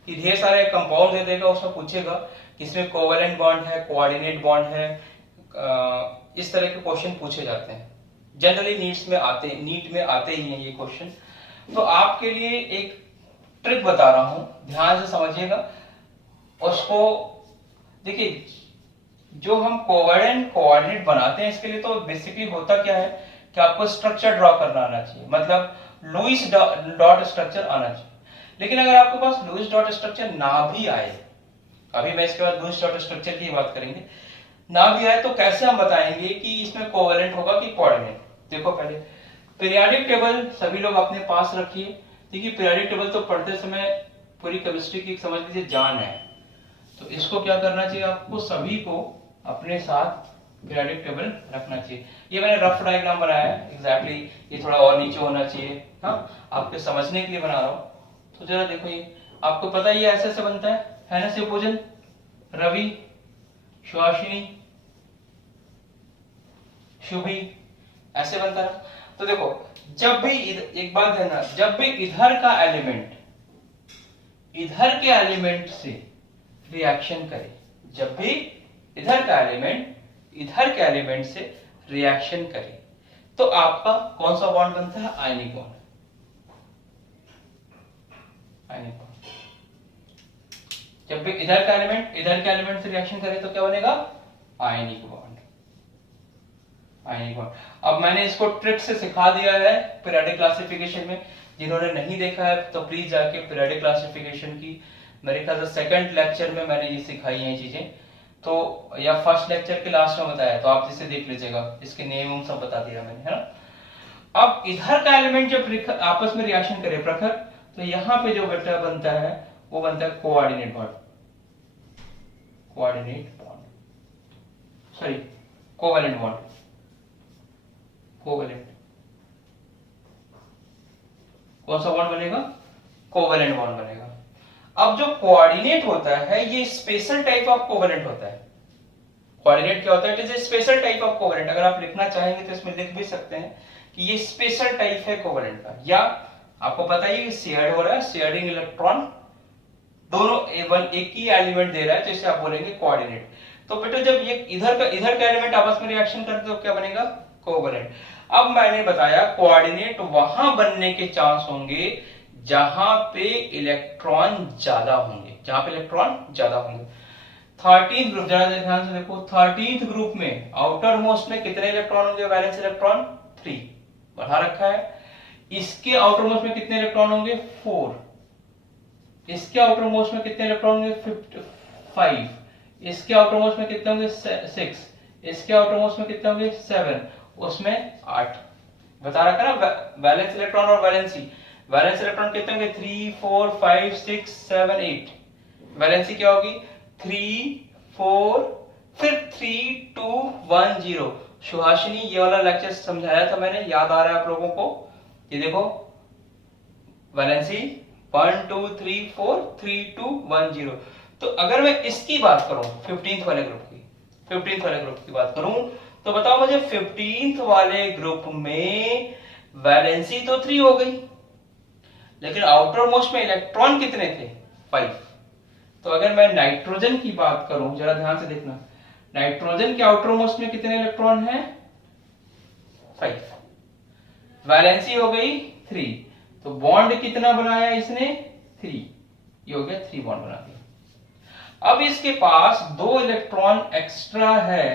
कि ढेर सारे कंपाउंड दे देगा, उसमें पूछेगा कि इसमें कोवैलेंट बॉन्ड है, कोऑर्डिनेट बॉन्ड है, इस तरह के क्वेश्चन पूछे जाते हैं। जनरली नीट में आते ही हैं ये क्वेश्चन। तो आपके लिए एक ट्रिक बता रहा हूं, ध्यान से समझिएगा उसको। देखिए, जो हम कोवैलेंट कोऑर्डिनेट बनाते हैं इसके लिए तो बेसिकली होता क्या है कि आपको स्ट्रक्चर ड्रॉ करना आना चाहिए, मतलब लुईस डॉट स्ट्रक्चर आना चाहिए। लेकिन अगर आपके पास लुईस डॉट स्ट्रक्चर ना भी आए, अभी मैं इसके बाद लुईस डॉट स्ट्रक्चर की बात करेंगे, ना भी आए तो कैसे हम बताएंगे कि इसमें कोवैलेंट होगा कि कोऑर्डिनेट? देखो, पहले पीरियोडिक टेबल सभी लोग अपने पास रखिए। देखिए, पीरियोडिक टेबल तो पढ़ते समय पूरी केमिस्ट्री की समझ लीजिए जान है। तो इसको क्या करना चाहिए, आपको सभी को अपने साथ पीरियोडिक टेबल रखना चाहिए। ये मैंने रफ डायग्राम बनाया है, एग्जैक्टली ये थोड़ा और नीचे होना चाहिए, हाँ, आपके समझने के लिए बना रहा हूं। तो जरा देखो, ये आपको पता ही ऐसे से बनता है ना, शिवपूजन, रवि, सुहासिनी, शुभी, ऐसे बनता है। तो देखो, जब भी एक बात है ना, जब भी इधर का एलिमेंट इधर के एलिमेंट से रिएक्शन करे, जब भी इधर का एलिमेंट इधर के एलिमेंट से रिएक्शन करे तो आपका कौन सा बॉन्ड बनता है? आयनिक बॉन्ड। Ionic bond. जब भी इधर का एलिमेंट इधर के एलिमेंट से रिएक्शन करे तो क्या बनेगा? आयनिक बॉन्ड। Ionic bond. अब मैंने इसको ट्रिक से सिखा दिया है पीरियोडिक क्लासिफिकेशन में। जिन्होंने नहीं देखा है तो प्लीज जाके पीरियोडिक क्लासिफिकेशन की, मेरे ख्याल से सेकंड लेक्चर में मैंने ये सिखाई है चीजें, तो या फर्स्ट लेक्चर के लास्ट में बताया, तो आप इसे देख लीजिएगा, इसके नेम सब बता दिया मैंने, है ना। अब इधर का एलिमेंट जब आपस में रिएक्शन करे प्रखर, तो यहां पे जो बेटा बनता है वो बनता है coordinate bond. Coordinate bond, sorry, covalent bond. Covalent कौन सा बॉन्ड बनेगा? कोवैलेंट बॉन्ड बनेगा। अब जो कोऑर्डिनेट होता है ये स्पेशल टाइप ऑफ कोवैलेंट होता है। कोऑर्डिनेट क्या होता है? It is a special type of covalent. अगर आप लिखना चाहेंगे तो इसमें लिख भी सकते हैं कि ये स्पेशल टाइप है कोवैलेंट का। या आपको पता ही है शेयर्ड हो रहा है, शेयरिंग इलेक्ट्रॉन, दोनों एक ही एलिमेंट दे रहा है, तो इसे आप बोलेंगे कोऑर्डिनेट। तो बेटा जब ये इधर का एलिमेंट आपस में रिएक्शन करते तो क्या बनेगा? कोवैलेंट। अब मैंने बताया कोऑर्डिनेट वहां बनने के चांस होंगे जहां पे इलेक्ट्रॉन ज्यादा होंगे, जहां पे इलेक्ट्रॉन ज्यादा होंगे। 13th ग्रुप, जरा ध्यान से देखो, 13th ग्रुप में आउटर मोस्ट में कितने इलेक्ट्रॉन होंगे? वैलेंस इलेक्ट्रॉन 3 बढ़ा रखा है। इसके आउटर मोस्ट में कितने इलेक्ट्रॉन होंगे? 4। इसके आउटर मोस्ट में कितने इलेक्ट्रॉन होंगे? 5। इसके आउटर मोस्ट में कितने होंगे? 6। इसके आउटर मोस्ट में कितने होंगे? 7। उसमें 8 बता रखा ना, वैलेंस इलेक्ट्रॉन और वैलेंसी। वैलेंस इलेक्ट्रॉन कितने होंगे? 3 4 5 6 7 8। वैलेंसी क्या होगी? 3 4 फिर 3 2 1 0। सुहासिनी, ये वाला लेक्चर समझाया था मैंने, याद आ रहा है आप लोगों को? ये देखो, वैलेंसी 1 2 3 4 3 2 1 0। तो अगर मैं इसकी बात करूं 15th वाले ग्रुप की बात करूं, तो बताओ मुझे 15th वाले ग्रुप में वैलेंसी तो 3 हो गई, लेकिन आउटर मोस्ट में इलेक्ट्रॉन कितने थे? 5। तो अगर मैं नाइट्रोजन की बात करूं, जरा ध्यान से देखना, नाइट्रोजन के आउटर मोस्ट में कितने इलेक्ट्रॉन हैं? 5। वैलेंसी हो गई 3, तो बॉन्ड कितना बनाया इसने? 3। ये हो गया 3 बॉन्ड बना दिया। अब इसके पास 2 इलेक्ट्रॉन एक्स्ट्रा है,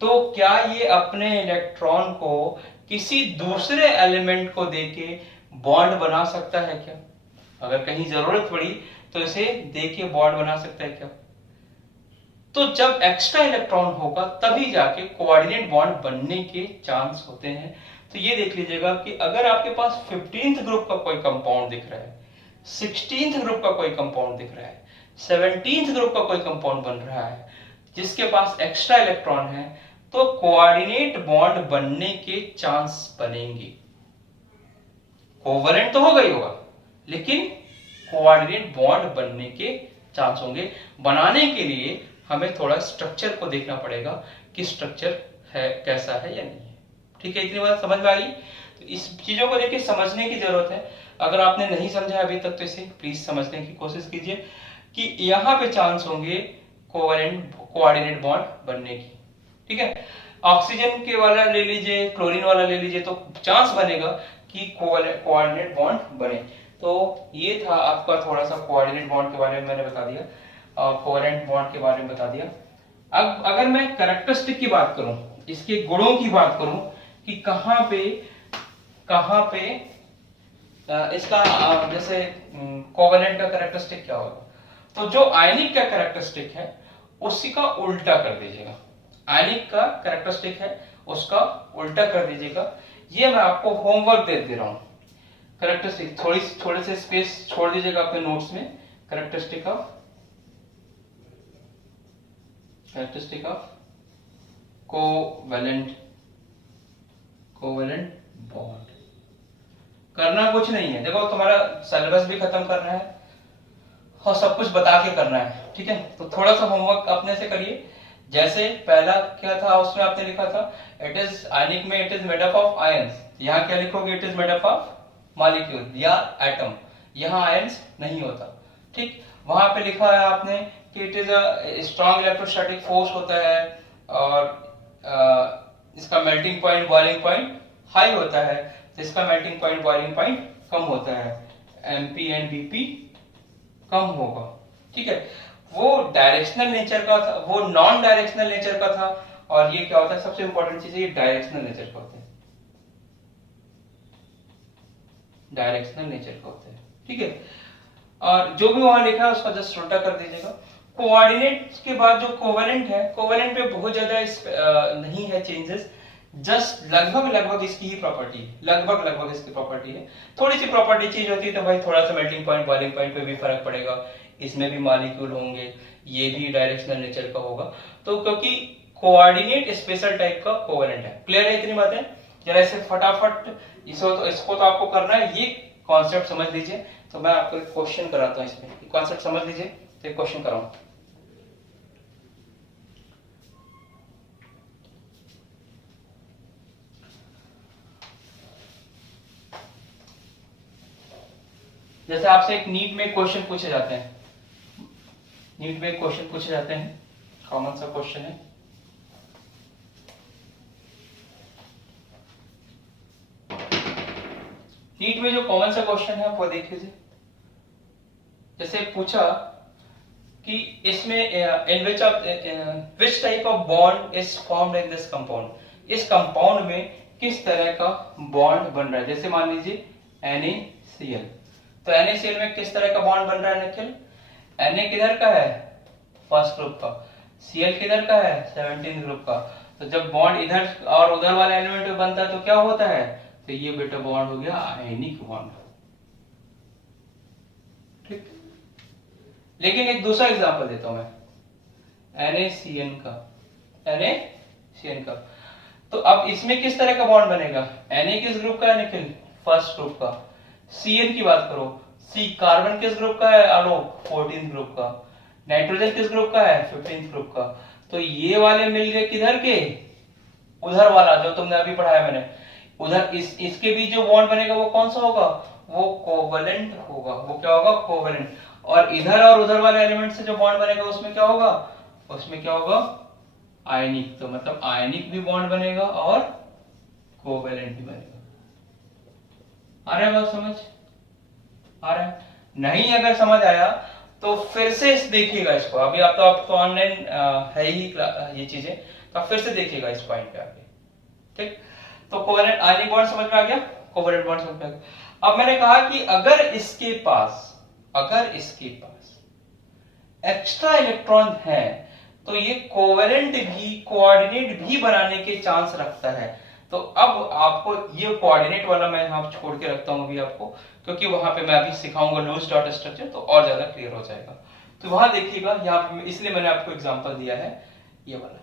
तो क्या ये अपने इलेक्ट्रॉन को किसी दूसरे एलिमेंट को देके बॉन्ड बना सकता है क्या? अगर कहीं जरूरत पड़ी तो इसे देके बॉन्ड बना सकता है क्या? तो जब एक्स्ट्रा इलेक्ट्रॉन होगा तभी जाके कोऑर्डिनेट बॉन्ड बनने के चांस होते हैं। तो ये देख लीजिएगा कि अगर आपके पास 15th ग्रुप का कोई कंपाउंड दिख रहा है, 16th ग्रुप का कोई कंपाउंड दिख रहा है, 17th ग्रुप का कोई कंपाउंड बन रहा है जिसके पास एक्स्ट्रा इलेक्ट्रॉन है, तो कोऑर्डिनेट बॉन्ड बनने के चांस बनेंगे। कोवलेंट तो होगा ही होगा, लेकिन कोऑर्डिनेट बॉन्ड बनने के चांस होंगे। बनाने के लिए हमें थोड़ा स्ट्रक्चर को देखना पड़ेगा कि स्ट्रक्चर है कैसा है या नहीं है। ठीक है, इतनी बात समझ में आ गई? तो इस चीजों को देखिए समझने की जरूरत है। अगर आपने नहीं समझा अभी तक तो इसे प्लीज समझने की कोशिश कीजिए कि यहाँ पे चांस होंगे कोवलेंट कोऑर्डिनेट बॉन्ड बनने की। ठीक है, ऑक्सीजन के वाला ले लीजिए, क्लोरीन वाला ले लीजिए, तो चांस बनेगा कि कोऑर्डिनेट बॉन्ड बने। तो ये था आपका थोड़ा सा कोऑर्डिनेट बॉन्ड के बारे में मैंने बता दिया, कोवलेंट बॉन्ड के बारे में बता दिया। अब अगर मैं कैरेक्टरिस्टिक की बात करूं, इसके गुणों की बात करूं कि कहां पे इसका जैसे कोवलेंट का कैरेक्टरिस्टिक क्या होगा, तो जो आयनिक का कैरेक्टरिस्टिक है उसी का उल्टा कर दीजिएगा। आयनिक का कैरेक्टरिस्टिक है उसका उल्टा कर दीजिएगा। ये मैं आपको होमवर्क दे रहा हूं। कैरेक्टरिस्टिक थोड़े से स्पेस छोड़ दीजिएगा अपने नोट्स में। Characteristic of covalent bond. करना कुछ नहीं है, देखो तुम्हारा सिलेबस भी खत्म करना है और सब कुछ बता के करना है। ठीक है, तो थोड़ा सा होमवर्क अपने से करिए। जैसे पहला क्या था, उसमें आपने लिखा था इट इज आयनिक में it is made up of ions. यहाँ क्या लिखोगे, it is made up of molecule या एटम। यहाँ आयंस नहीं होता। ठीक, वहां पे लिखा है आपने कि it is a strong electrostatic force होता है और इसका melting point boiling point high होता है, तो इसका मेल्टिंग पॉइंट बॉइलिंग पॉइंट कम होता है, एमपी एंड बीपी कम होगा। ठीक है, वो डायरेक्शनल नेचर का था, वो नॉन डायरेक्शनल नेचर का था। और ये क्या होता है, सबसे इंपॉर्टेंट चीज है, ये डायरेक्शनल नेचर का होता है। डायरेक्शनल नेचर का होता है। ठीक है, और जो भी वहां लिखा है उसका जस्ट उल्टा कर दीजिएगा। कोऑर्डिनेट के बाद जो कोवेलेंट है, कोवेलेंट पे बहुत ज्यादा नहीं है चेंजेस, जस्ट लगभग इसकी ही प्रॉपर्टी है, लगभग इसकी प्रॉपर्टी है। थोड़ी सी प्रॉपर्टी चेंज होती है तो भाई थोड़ा सा मेल्टिंग पॉइंट बॉइलिंग पॉइंट पे भी फर्क पड़ेगा, इसमें भी मॉलिक्यूल होंगे, ये भी डायरेक्शनल नेचर का होगा। तो क्योंकि कोऑर्डिनेट स्पेशल टाइप का कोवेलेंट है। क्लियर है इतनी बातें? जरा इसे फटाफट इसको तो आपको करना है, ये कॉन्सेप्ट समझ लीजिए। तो मैं आपको एक क्वेश्चन कराता हूँ, इसमें कॉन्सेप्ट समझ लीजिए तो एक क्वेश्चन कराऊं। जैसे आपसे एक नीट में क्वेश्चन पूछे जाते हैं, नीट में क्वेश्चन पूछे जाते हैं, कॉमन सा क्वेश्चन है। नीट में जो कॉमन सा क्वेश्चन है वो देख लीजिए। जैसे पूछा कि इसमें in which type of bond is formed in this compound, इस कंपाउंड में किस तरह का बॉन्ड बन रहा है। जैसे मान लीजिए NaCl, तो NaCl में किस तरह का बॉन्ड बन रहा है निखिल? Na किधर का है? फर्स्ट ग्रुप का। Cl किधर का है? 17th ग्रुप का। तो जब बॉन्ड इधर और उधर वाले एलिमेंट में बनता है तो क्या होता है? तो ये बेटा बॉन्ड हो गया आयनिक बॉन्ड। ठीक, लेकिन एक दूसरा एग्जांपल देता हूं मैं, NaCN का। तो अब इसमें किस तरह का बॉन्ड बनेगा? Na किस ग्रुप का है निखिल? फर्स्ट ग्रुप का। Cn की बात करो, C कार्बन किस ग्रुप का है? आलोक 14th ग्रुप का। नाइट्रोजन किस ग्रुप का है? 15th ग्रुप का। तो ये वाले मिल गए किधर के? उधर वाला जो तुमने अभी पढ़ाया मैंने, उधर इसके बीच जो बॉन्ड बनेगा वो कौन सा होगा? वो कोवेलेंट होगा। वो क्या होगा? कोवेलेंट। और इधर और उधर वाले एलिमेंट से जो बॉन्ड बनेगा उसमें क्या होगा? उसमें क्या होगा? आयनिक। तो मतलब आयनिक भी बॉन्ड बनेगा और कोवेलेंट भी बनेगा। आ रहा है बात समझ? आ रहा है? नहीं अगर समझ आया तो फिर से देखिएगा इसको, अभी आप तो आपको ऑनलाइन है ही ये चीजें, तो आप फिर से देखिएगा इस पॉइंट पे आके, ठीक। तो कोवेलेंट आयनिक बॉन्ड समझ में आ गया, कोवेलेंट बॉन्ड समझ में आ गया। अब मैंने कहा कि अगर इसके पास एक्स्ट्रा इलेक्ट्रॉन है तो ये कोवेलेंट भी, कोऑर्डिनेट भी बनाने के चांस रखता है। तो अब आपको ये कोऑर्डिनेट वाला मैं यहाँ छोड़ के रखता हूं अभी आपको, क्योंकि वहां पे मैं अभी सिखाऊंगा लूज डॉट स्ट्रक्चर, तो और ज्यादा क्लियर हो जाएगा। तो वहां देखिएगा, यहाँ पे इसलिए मैंने आपको एग्जांपल दिया है ये वाला,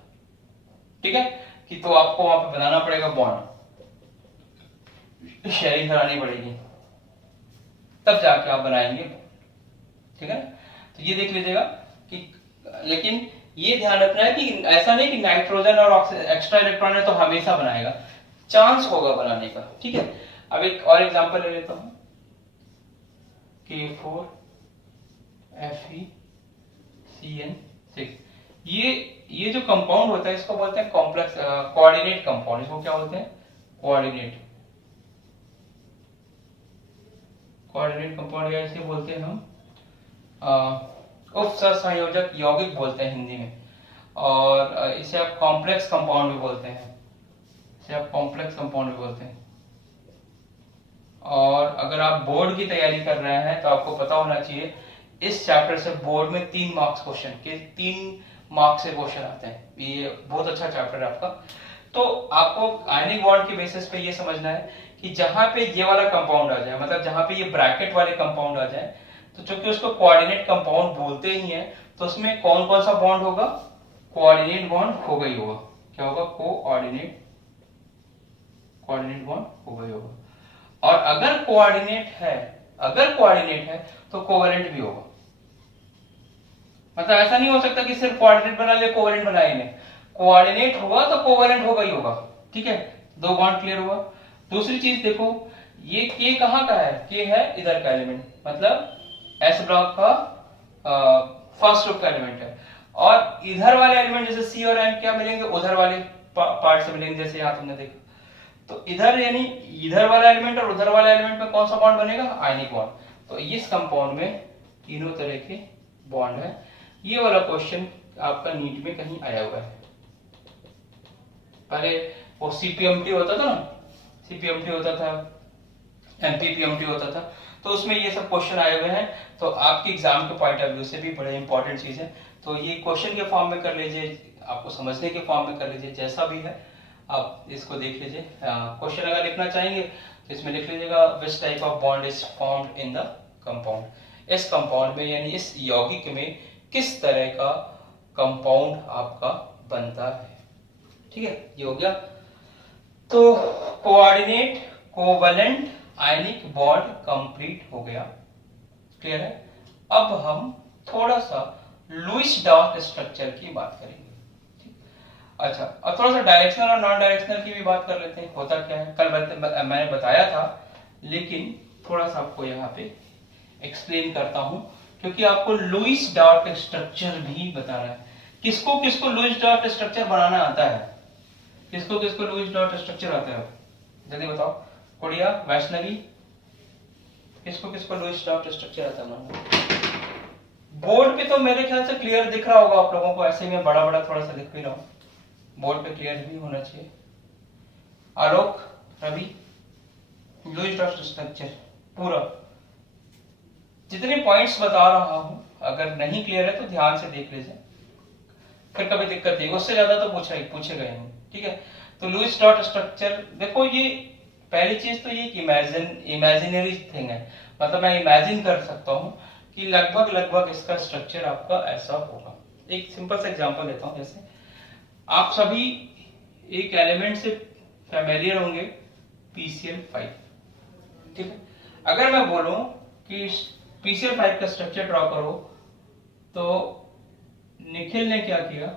ठीक है, कि तो आपको वहां पे बनाना पड़ेगा बॉन्ड, शेयरिंग करानी पड़ेगी, तब जाके आप बनाएंगे, ठीक है। तो ये देख लीजिएगा कि, लेकिन ये ध्यान रखना है कि ऐसा नहीं कि नाइट्रोजन और एक्स्ट्रा इलेक्ट्रॉन है तो हमेशा बनाएगा, चांस होगा बनाने का, ठीक है। अब एक और एग्जांपल ले लेता हूं, K4 FeCN6, ये जो कंपाउंड होता है इसको बोलते हैं कॉम्प्लेक्स कोऑर्डिनेट कंपाउंड। इसको क्या बोलते हैं? कोऑर्डिनेट कंपाउंड, या इसे बोलते हैं हम उपसंयोजक यौगिक बोलते हैं हिंदी में, और इसे आप कॉम्प्लेक्स कंपाउंड भी बोलते हैं, और अगर आप बोर्ड की तैयारी कर रहे हैं तो आपको पता होना चाहिए इस चैप्टर से बोर्ड में 3 मार्क्स से क्वेश्चन आते हैं। ये बहुत अच्छा चैप्टर है आपका। तो आपको आयनिक बॉन्ड के बेसिस पे ये समझना है कि जहां पे ये वाला कंपाउंड आ जाए, मतलब जहां पे ये ब्रैकेट वाले कंपाउंड आ जाए, तो चूंकि उसको कोऑर्डिनेट कंपाउंड बोलते ही हैं, तो उसमें कौन कौन सा बॉन्ड होगा? कोऑर्डिनेट बॉन्ड होगा ही होगा। क्या होगा? कोऑर्डिनेट बॉन्ड होगा ही होगा। और अगर कोऑर्डिनेट है तो कोवेलेंट भी होगा। मतलब ऐसा नहीं हो सकता कि सिर्फ कोऑर्डिनेट बना ले कोवेलेंट बनाए नहीं, कोऑर्डिनेट होगा तो कोवेलेंट होगा ही होगा, ठीक है। 2 बॉन्ड क्लियर हुआ। दूसरी चीज देखो, ये के कहां का है? के है इधर का एलिमेंट, मतलब एस ब्लॉक का फर्स्ट ग्रुप का एलिमेंट है, और इधर वाले एलिमेंट जैसे सी और एन क्या मिलेंगे? उधर वाले पार्ट से मिलेंगे, जैसे यहां तुमने देखा। तो इधर यानी इधर वाला एलिमेंट और उधर वाला एलिमेंट में कौन सा बॉन्ड बनेगा? Ionic bond. तो इस कंपाउंड में तीनों तरह के बॉन्ड है। ये वाला क्वेश्चन आपका नीट में कहीं आया हुआ है। पहले वो सीपीएमटी होता था ना, सीपीएमटी होता था, एमपीपीएमटी होता था, तो उसमें ये सब क्वेश्चन आए हुए हैं। तो आपके एग्जाम के पॉइंट ऑफ व्यू से भी बड़े इंपॉर्टेंट चीज है। तो ये क्वेश्चन के फॉर्म में कर लीजिए, आपको समझने के फॉर्म में कर लीजिए, जैसा भी है आप इसको देख लीजिए। क्वेश्चन अगर लिखना चाहेंगे तो इसमें लिख लीजिएगा विच type of bond is formed in the compound. इस कंपाउंड में यानी इस यौगिक में किस तरह का कंपाउंड आपका बनता है, ठीक है। ये हो गया। तो coordinate covalent ionic bond complete हो गया, क्लियर है। अब हम थोड़ा सा लुईस डॉट स्ट्रक्चर की बात करेंगे। अच्छा, अब थोड़ा सा डायरेक्शनल और नॉन डायरेक्शनल की भी बात कर लेते हैं। होता क्या है, कल मैंने बताया था, लेकिन थोड़ा सा आपको यहाँ पे एक्सप्लेन करता हूं, क्योंकि आपको लुईस डॉट स्ट्रक्चर भी बताना है। किसको किसको लुईस डॉट स्ट्रक्चर बनाना आता है? किसको किसको लुईस डॉट स्ट्रक्चर आता है? जल्दी बताओ। कुड़िया, वैष्णवी, किसको किसको लुईस डॉट स्ट्रक्चर आता है? बोर्ड पे तो मेरे ख्याल से क्लियर दिख रहा होगा आप लोगों को, ऐसे में बड़ा बड़ा थोड़ा सा लिख भी रहा हूं, बोर्ड पे क्लियर भी होना चाहिए। आलोक, रवि, लुईस डॉट स्ट्रक्चर पूरा जितने पॉइंट्स बता रहा हूं, अगर नहीं क्लियर है तो ध्यान से देख लीजिए, फिर कभी दिक्कत नहीं। उससे ज्यादा तो पूछेगा ही नहीं, ठीक है। तो लुईस डॉट स्ट्रक्चर देखो, ये पहली चीज तो ये इमेजिनरी थिंग है, मतलब मैं इमेजिन कर सकता हूं कि लगभग इसका स्ट्रक्चर आपका ऐसा होगा। एक सिंपल सा एग्जांपल लेता हूं, जैसे आप सभी एक एलिमेंट से फैमिलियर होंगे, PCl5, ठीक है। अगर मैं बोलूं कि PCl5 का स्ट्रक्चर ड्रॉ करो, तो निखिल ने क्या किया?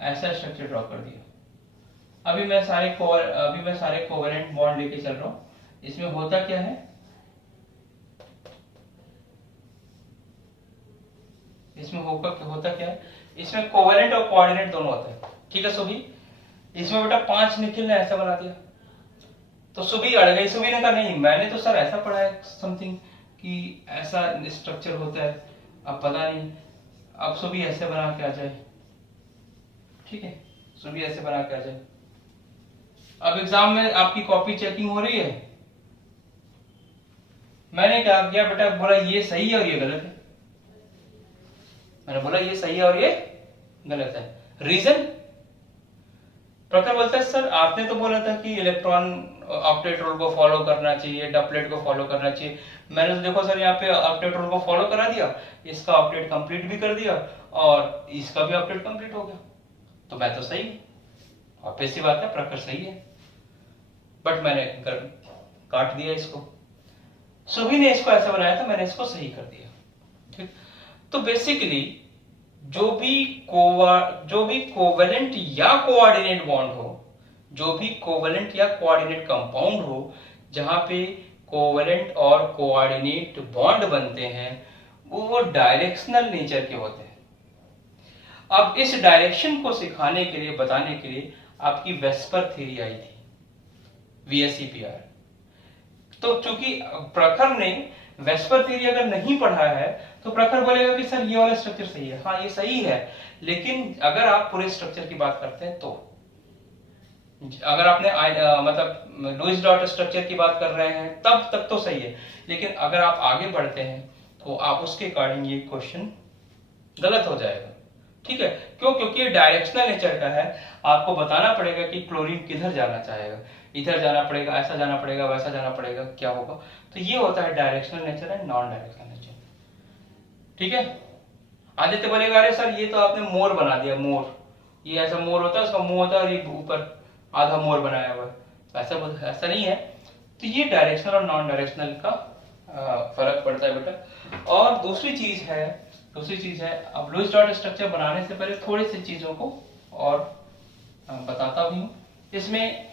ऐसा स्ट्रक्चर ड्रॉ कर दिया। अभी मैं सारे कोवेलेंट बॉन्ड लेके चल रहा हूं। इसमें होता क्या है? होता क्या है? इसमें कोवेलेंट और कोऑर्डिनेट दोनों होते हैं, ठीक है। सुबी, इसमें बेटा 5 निखिल ने ऐसा बना दिया, तो सुबी अड़ गई। सुबी ने कहा नहीं, मैंने तो सर ऐसा पढ़ा है समथिंग कि ऐसा स्ट्रक्चर होता है, अब पता नहीं, अब सुबह ऐसे बना के आ जाए, ठीक है, सुबह ऐसे बना के आ जाए। अब एग्जाम में आपकी कॉपी चेकिंग हो रही है, मैंने क्या किया बेटा, बोला ये सही है और ये गलत है, मैंने बोला ये सही है और ये गलत है, रीजन। प्रखर बोलता है सर आपने तो बोला था कि इलेक्ट्रॉन ऑक्टेट रूल को फॉलो करना चाहिए, डबलेट को फॉलो करना चाहिए। मैंने तो देखो सर यहाँ पे ऑक्टेट रूल को फॉलो करा दिया, इसका ऑक्टेट कंप्लीट भी कर दिया और इसका भी ऑक्टेट कंप्लीट हो गया, तो मैं तो सही, ऑब्वियस सी बात है प्रखर सही है, बट मैंने काट दिया इसको, सुभी ने इसको ऐसा बनाया था, मैंने इसको सही कर दिया, ठीक। तो बेसिकली जो भी कोवेलेंट या कोऑर्डिनेट बॉन्ड हो, जो भी कोवेलेंट या कोऑर्डिनेट कंपाउंड हो जहां पे कोवेलेंट और कोऑर्डिनेट बॉन्ड बनते हैं, वो डायरेक्शनल नेचर के होते हैं। अब इस डायरेक्शन को सिखाने के लिए, बताने के लिए आपकी वेस्पर थ्योरी आई थी, VSEPR। तो चूंकि प्रखर ने वेस्पर थ्योरी अगर नहीं पढ़ा है तो प्रखर बोलेगा कि सर ये वाला स्ट्रक्चर सही है, हाँ ये सही है, लेकिन अगर आप पूरे स्ट्रक्चर की बात करते हैं तो, अगर आपने मतलब लुईस डॉट स्ट्रक्चर की बात कर रहे हैं तब तक तो सही है, लेकिन अगर आप आगे बढ़ते हैं तो आप उसके अकॉर्डिंग ये क्वेश्चन गलत हो जाएगा, ठीक है। क्यों? क्योंकि ये डायरेक्शनल नेचर का है, आपको बताना पड़ेगा कि क्लोरीन किधर जाना चाहेगा, इधर जाना पड़ेगा, ऐसा जाना पड़ेगा, वैसा जाना पड़ेगा, क्या होगा। तो ये होता है directional nature and non directional nature, ठीक है। आदित्य बोलेगा अरे सर ये तो आपने मोर बना दिया, मोर, ये ऐसा मोर होता है, उसका मुंह होता है और ये ऊपर आधा मोर बनाया हुआ है, ऐसा नहीं है। तो ये डायरेक्शनल और नॉन डायरेक्शनल का फर्क पड़ता है बेटा। और दूसरी चीज है, अब लुईस डॉट स्ट्रक्चर बनाने से पहले थोड़ी सी चीजों को और बताता भी हूँ इसमें।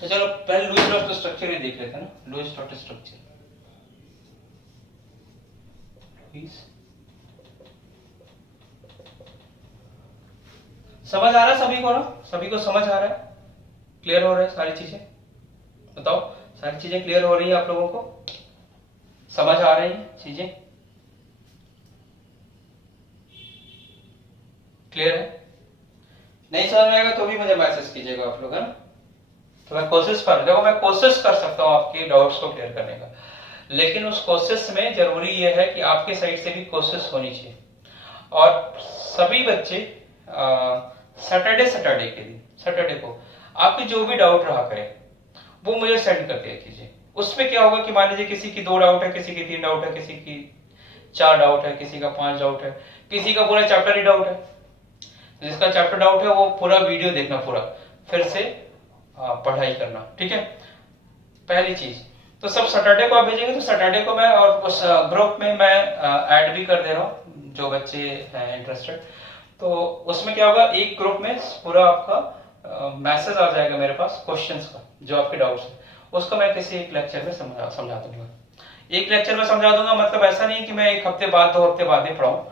तो चलो पहले लुईस डॉट स्ट्रक्चर ही देख लेते हैं ना, लुईस डॉट स्ट्रक्चर, समझ आ रहा है सभी को ना, सभी को समझ आ रहा है, क्लियर हो रहा है सारी चीजें, बताओ सारी चीजें क्लियर हो रही है आप लोगों को, समझ आ रही है चीजें, क्लियर है? नहीं समझ में आएगा तो भी मुझे मैसेज कीजिएगा आप लोग, है ना। तो मैं कोशिश कर सकता हूँ आपके डाउट्स को क्लियर करने का, लेकिन उस कोशिश में जरूरी यह है कि आपके साइड से भी कोशिश होनी चाहिए। और सभी बच्चे सैटरडे को आपके जो भी डाउट रहा करें वो मुझे सेंड कर दिया कीजिए। उसमें क्या होगा कि मान लीजिए किसी की 2 डाउट है, किसी की 3 डाउट है, किसी की 4 डाउट है, किसी का 5 डाउट है, किसी का पूरा चैप्टर ही डाउट है। जिसका चैप्टर डाउट है वो पूरा वीडियो देखना, पूरा फिर से पढ़ाई करना, ठीक है। पहली चीज तो सब सैटरडे को आप भेजेंगे, तो सैटरडे को मैं और उस ग्रुप में मैं ऐड भी कर दे रहा हूँ जो बच्चे हैं इंटरेस्टेड। तो उसमें क्या होगा, एक ग्रुप में पूरा आपका मैसेज आ जाएगा मेरे पास क्वेश्चंस का, जो आपके डाउट्स है उसका मैं किसी एक लेक्चर में समझा दूंगा। एक लेक्चर में समझा दूंगा मतलब ऐसा नहीं कि मैं 1 हफ्ते बाद 2 हफ्ते बाद ही पढ़ाऊं,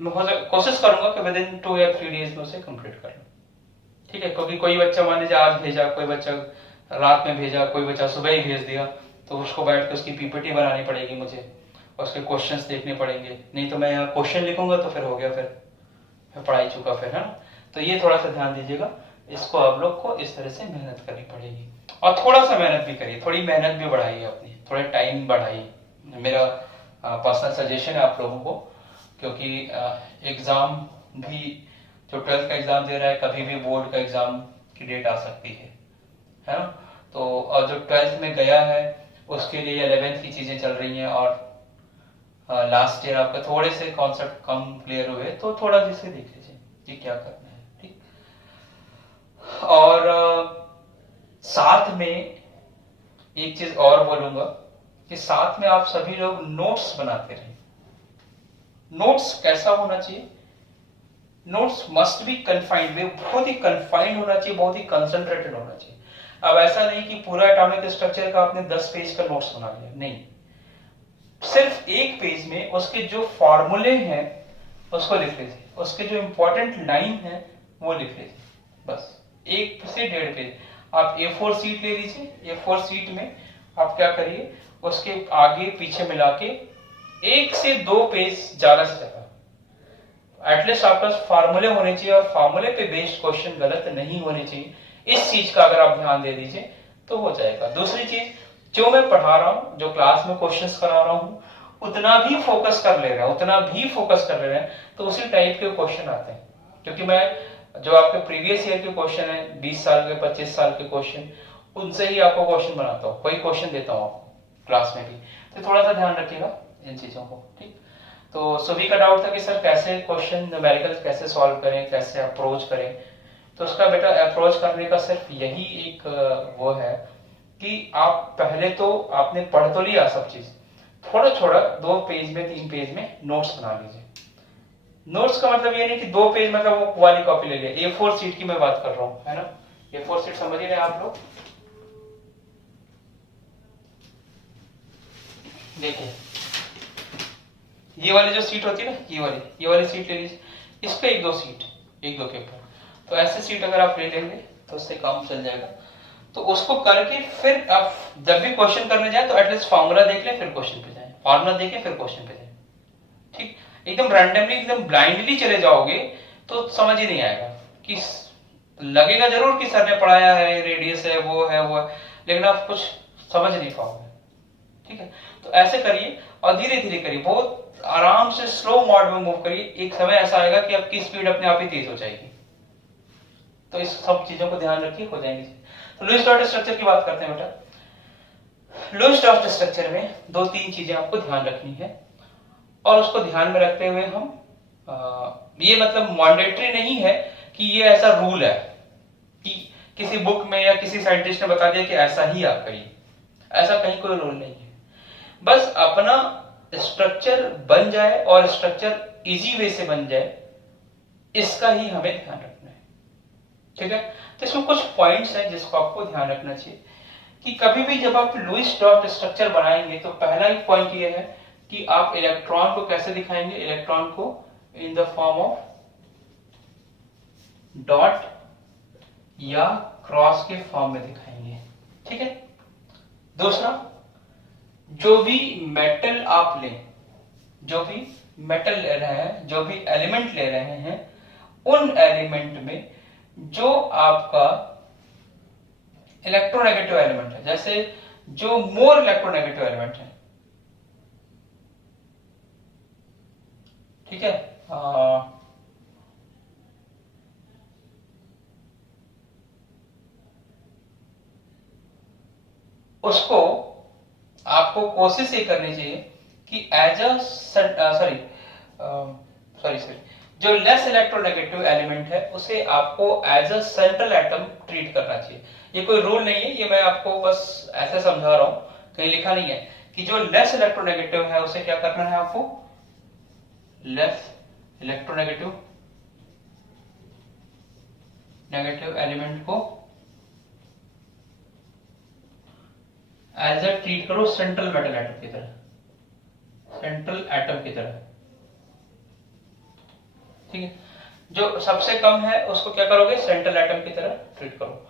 मैं कोशिश करूंगा कि विद इन 2 या 3 डेज में उसे कंप्लीट कर लूं, ठीक है। क्योंकि कोई बच्चा मान लीजिए आज भेजा, कोई बच्चा रात में भेजा, कोई बच्चा सुबह ही भेज दिया, तो उसको बैठ के उसकी पीपीटी बनानी पड़ेगी मुझे, उसके क्वेश्चंस देखने पड़ेंगे, नहीं तो मैं यहाँ क्वेश्चन लिखूंगा तो फिर हो गया, फिर पढ़ाई चुका फिर, है ना। तो ये थोड़ा सा ध्यान दीजिएगा, इसको आप लोग को इस तरह से मेहनत करनी पड़ेगी, और थोड़ा सा मेहनत भी करिए, थोड़ी मेहनत भी बढ़ाइए अपनी, थोड़ा टाइम बढ़ाइए, मेरा पर्सनल सजेशन है आप लोगों को। क्योंकि एग्जाम भी, जो 12th का एग्जाम दे रहा है, कभी भी बोर्ड का एग्जाम की डेट आ सकती है ना। तो और जो 12th में गया है उसके लिए 11th की चीजें चल रही हैं, और लास्ट ईयर आपका थोड़े से कॉन्सेप्ट कम क्लियर हुए, तो थोड़ा जिसे देख लीजिए कि क्या करना है, ठीक। और साथ में एक चीज और बोलूंगा कि साथ में आप सभी लोग नोट्स बनाते रहें। नोट्स कैसा होना चाहिए, नोट्स मस्ट बी कन्फाइंड, बहुत ही कन्फाइंड होना चाहिए, बहुत ही कंसंट्रेटेड होना चाहिए। अब ऐसा नहीं कि पूरा एटॉमिक स्ट्रक्चर का आपने 10 पेज का नोट्स बना लिया, नहीं, सिर्फ 1 पेज में उसके जो फॉर्मूले हैं उसको लिख लीजिए, उसके जो इंपॉर्टेंट लाइन है वो लिख लीजिए, बस 1 से 1.5 पेज। आप A4 शीट ले लीजिए, A4 शीट में आप क्या करिए, उसके आगे पीछे मिला के 1 से 2 पेज ज्यादा से ज्यादा एटलीस्ट आपके पास फार्मूले होने चाहिए और फार्मूले पे बेस्ड क्वेश्चन गलत नहीं होने चाहिए। इस चीज का अगर आप ध्यान दे दीजिए तो हो जाएगा। दूसरी चीज, जो मैं पढ़ा रहा हूं, जो क्लास में क्वेश्चंस करा रहा हूं, उतना भी फोकस कर ले रहे हैं, उतना भी फोकस कर ले रहे हैं तो उसी टाइप के क्वेश्चन आते हैं। क्योंकि मैं जो आपके प्रीवियस ईयर के क्वेश्चन है, 20 साल के 25 साल के क्वेश्चन, उनसे ही आपको क्वेश्चन बनाता हूँ, कोई क्वेश्चन देता हूँ आपको क्लास में भी। तो थोड़ा सा ध्यान रखिएगा इन चीजों को, ठीक। तो सभी का डाउट था कि सर कैसे क्वेश्चन न्यूमेरिकल कैसे सॉल्व करें, कैसे अप्रोच करें। तो उसका बेटा अप्रोच करने का सिर्फ यही एक वो है कि आप पहले तो आपने पढ़ तो लिया सब चीज, थोड़ा थोड़ा 2 पेज में 3 पेज में नोट्स बना लीजिए। नोट्स का मतलब ये नहीं कि 2 पेज मतलब वो वाली कॉपी ले लिया, A4 शीट की मैं बात कर रहा हूँ, है ना। A4 शीट समझ रहे हैं आप लोग। देखिए ये वाली जो सीट होती है ना, ये वाली सीट ले लीजिए, इस पे 1-2 सीट, 1-2 के ऊपर। तो ऐसे सीट अगर आप ले लेंगे तो उससे काम चल जाएगा। तो उसको करके फिर आप जब भी क्वेश्चन करने जाए तो एटलीस्ट फार्मूला देख ले, फिर क्वेश्चन पे जाए, फार्मूला देखे फिर क्वेश्चन पे जाए, ठीक। एकदम रैंडमली एकदम ब्लाइंडली चले जाओगे तो समझ ही नहीं आएगा। कि लगेगा जरूर कि सर ने पढ़ाया है, रेडियस है, वो है वो है, लेकिन आप कुछ समझ नहीं पाओगे, ठीक है। तो ऐसे करिए और धीरे धीरे करिए, बहुत आराम से स्लो मोड में मूव करिए। एक समय ऐसा आएगा कि आपकी स्पीड अपने आप ही तेज हो जाएगी। तो इस सब चीजों को ध्यान रखिए, हो जाएंगे। तो लुईस डॉट स्ट्रक्चर की बात करते हैं बेटा। लुईस डॉट स्ट्रक्चर में 2-3 चीजें आपको ध्यान रखनी है और उसको ध्यान में रखते हुए हम ये मतलब मैंडेटरी नहीं है कि ये ऐसा रूल है कि किसी बुक में या किसी साइंटिस्ट ने बता दिया कि ऐसा ही आप करिए, ऐसा कहीं कोई रूल नहीं है। बस अपना स्ट्रक्चर बन जाए और स्ट्रक्चर इजी वे से बन जाए, इसका ही हमें ध्यान रखना है, ठीक है। तो इसमें कुछ पॉइंट्स हैं जिसको आपको ध्यान रखना चाहिए कि कभी भी जब आप लुईस डॉट स्ट्रक्चर बनाएंगे तो पहला ही पॉइंट ये है कि आप इलेक्ट्रॉन को कैसे दिखाएंगे। इलेक्ट्रॉन को in the form of dot या क्रॉस के फॉर्म में दिखाएंगे, ठीक है। दूसरा, जो भी मेटल आप लें, जो भी मेटल ले रहे हैं, जो भी एलिमेंट ले रहे हैं, उन एलिमेंट में जो आपका इलेक्ट्रोनेगेटिव एलिमेंट है, जैसे जो मोर इलेक्ट्रोनेगेटिव एलिमेंट है, ठीक है। उसको आपको कोशिश ये करनी चाहिए कि एज अ सॉरी जो लेस इलेक्ट्रोनेगेटिव एलिमेंट है उसे आपको as a central atom treat करना चाहिए। ये कोई रूल नहीं है, ये मैं आपको बस ऐसे समझा रहा हूं, कहीं लिखा नहीं है कि जो लेस इलेक्ट्रोनेगेटिव है उसे क्या करना है आपको, लेस इलेक्ट्रोनेगेटिव एलिमेंट को एज अ ट्रीट करो सेंट्रल मेटल एटम की तरह, सेंट्रल एटम की तरह, ठीक है। जो सबसे कम है उसको क्या करोगे, सेंट्रल एटम की तरह ट्रीट करो।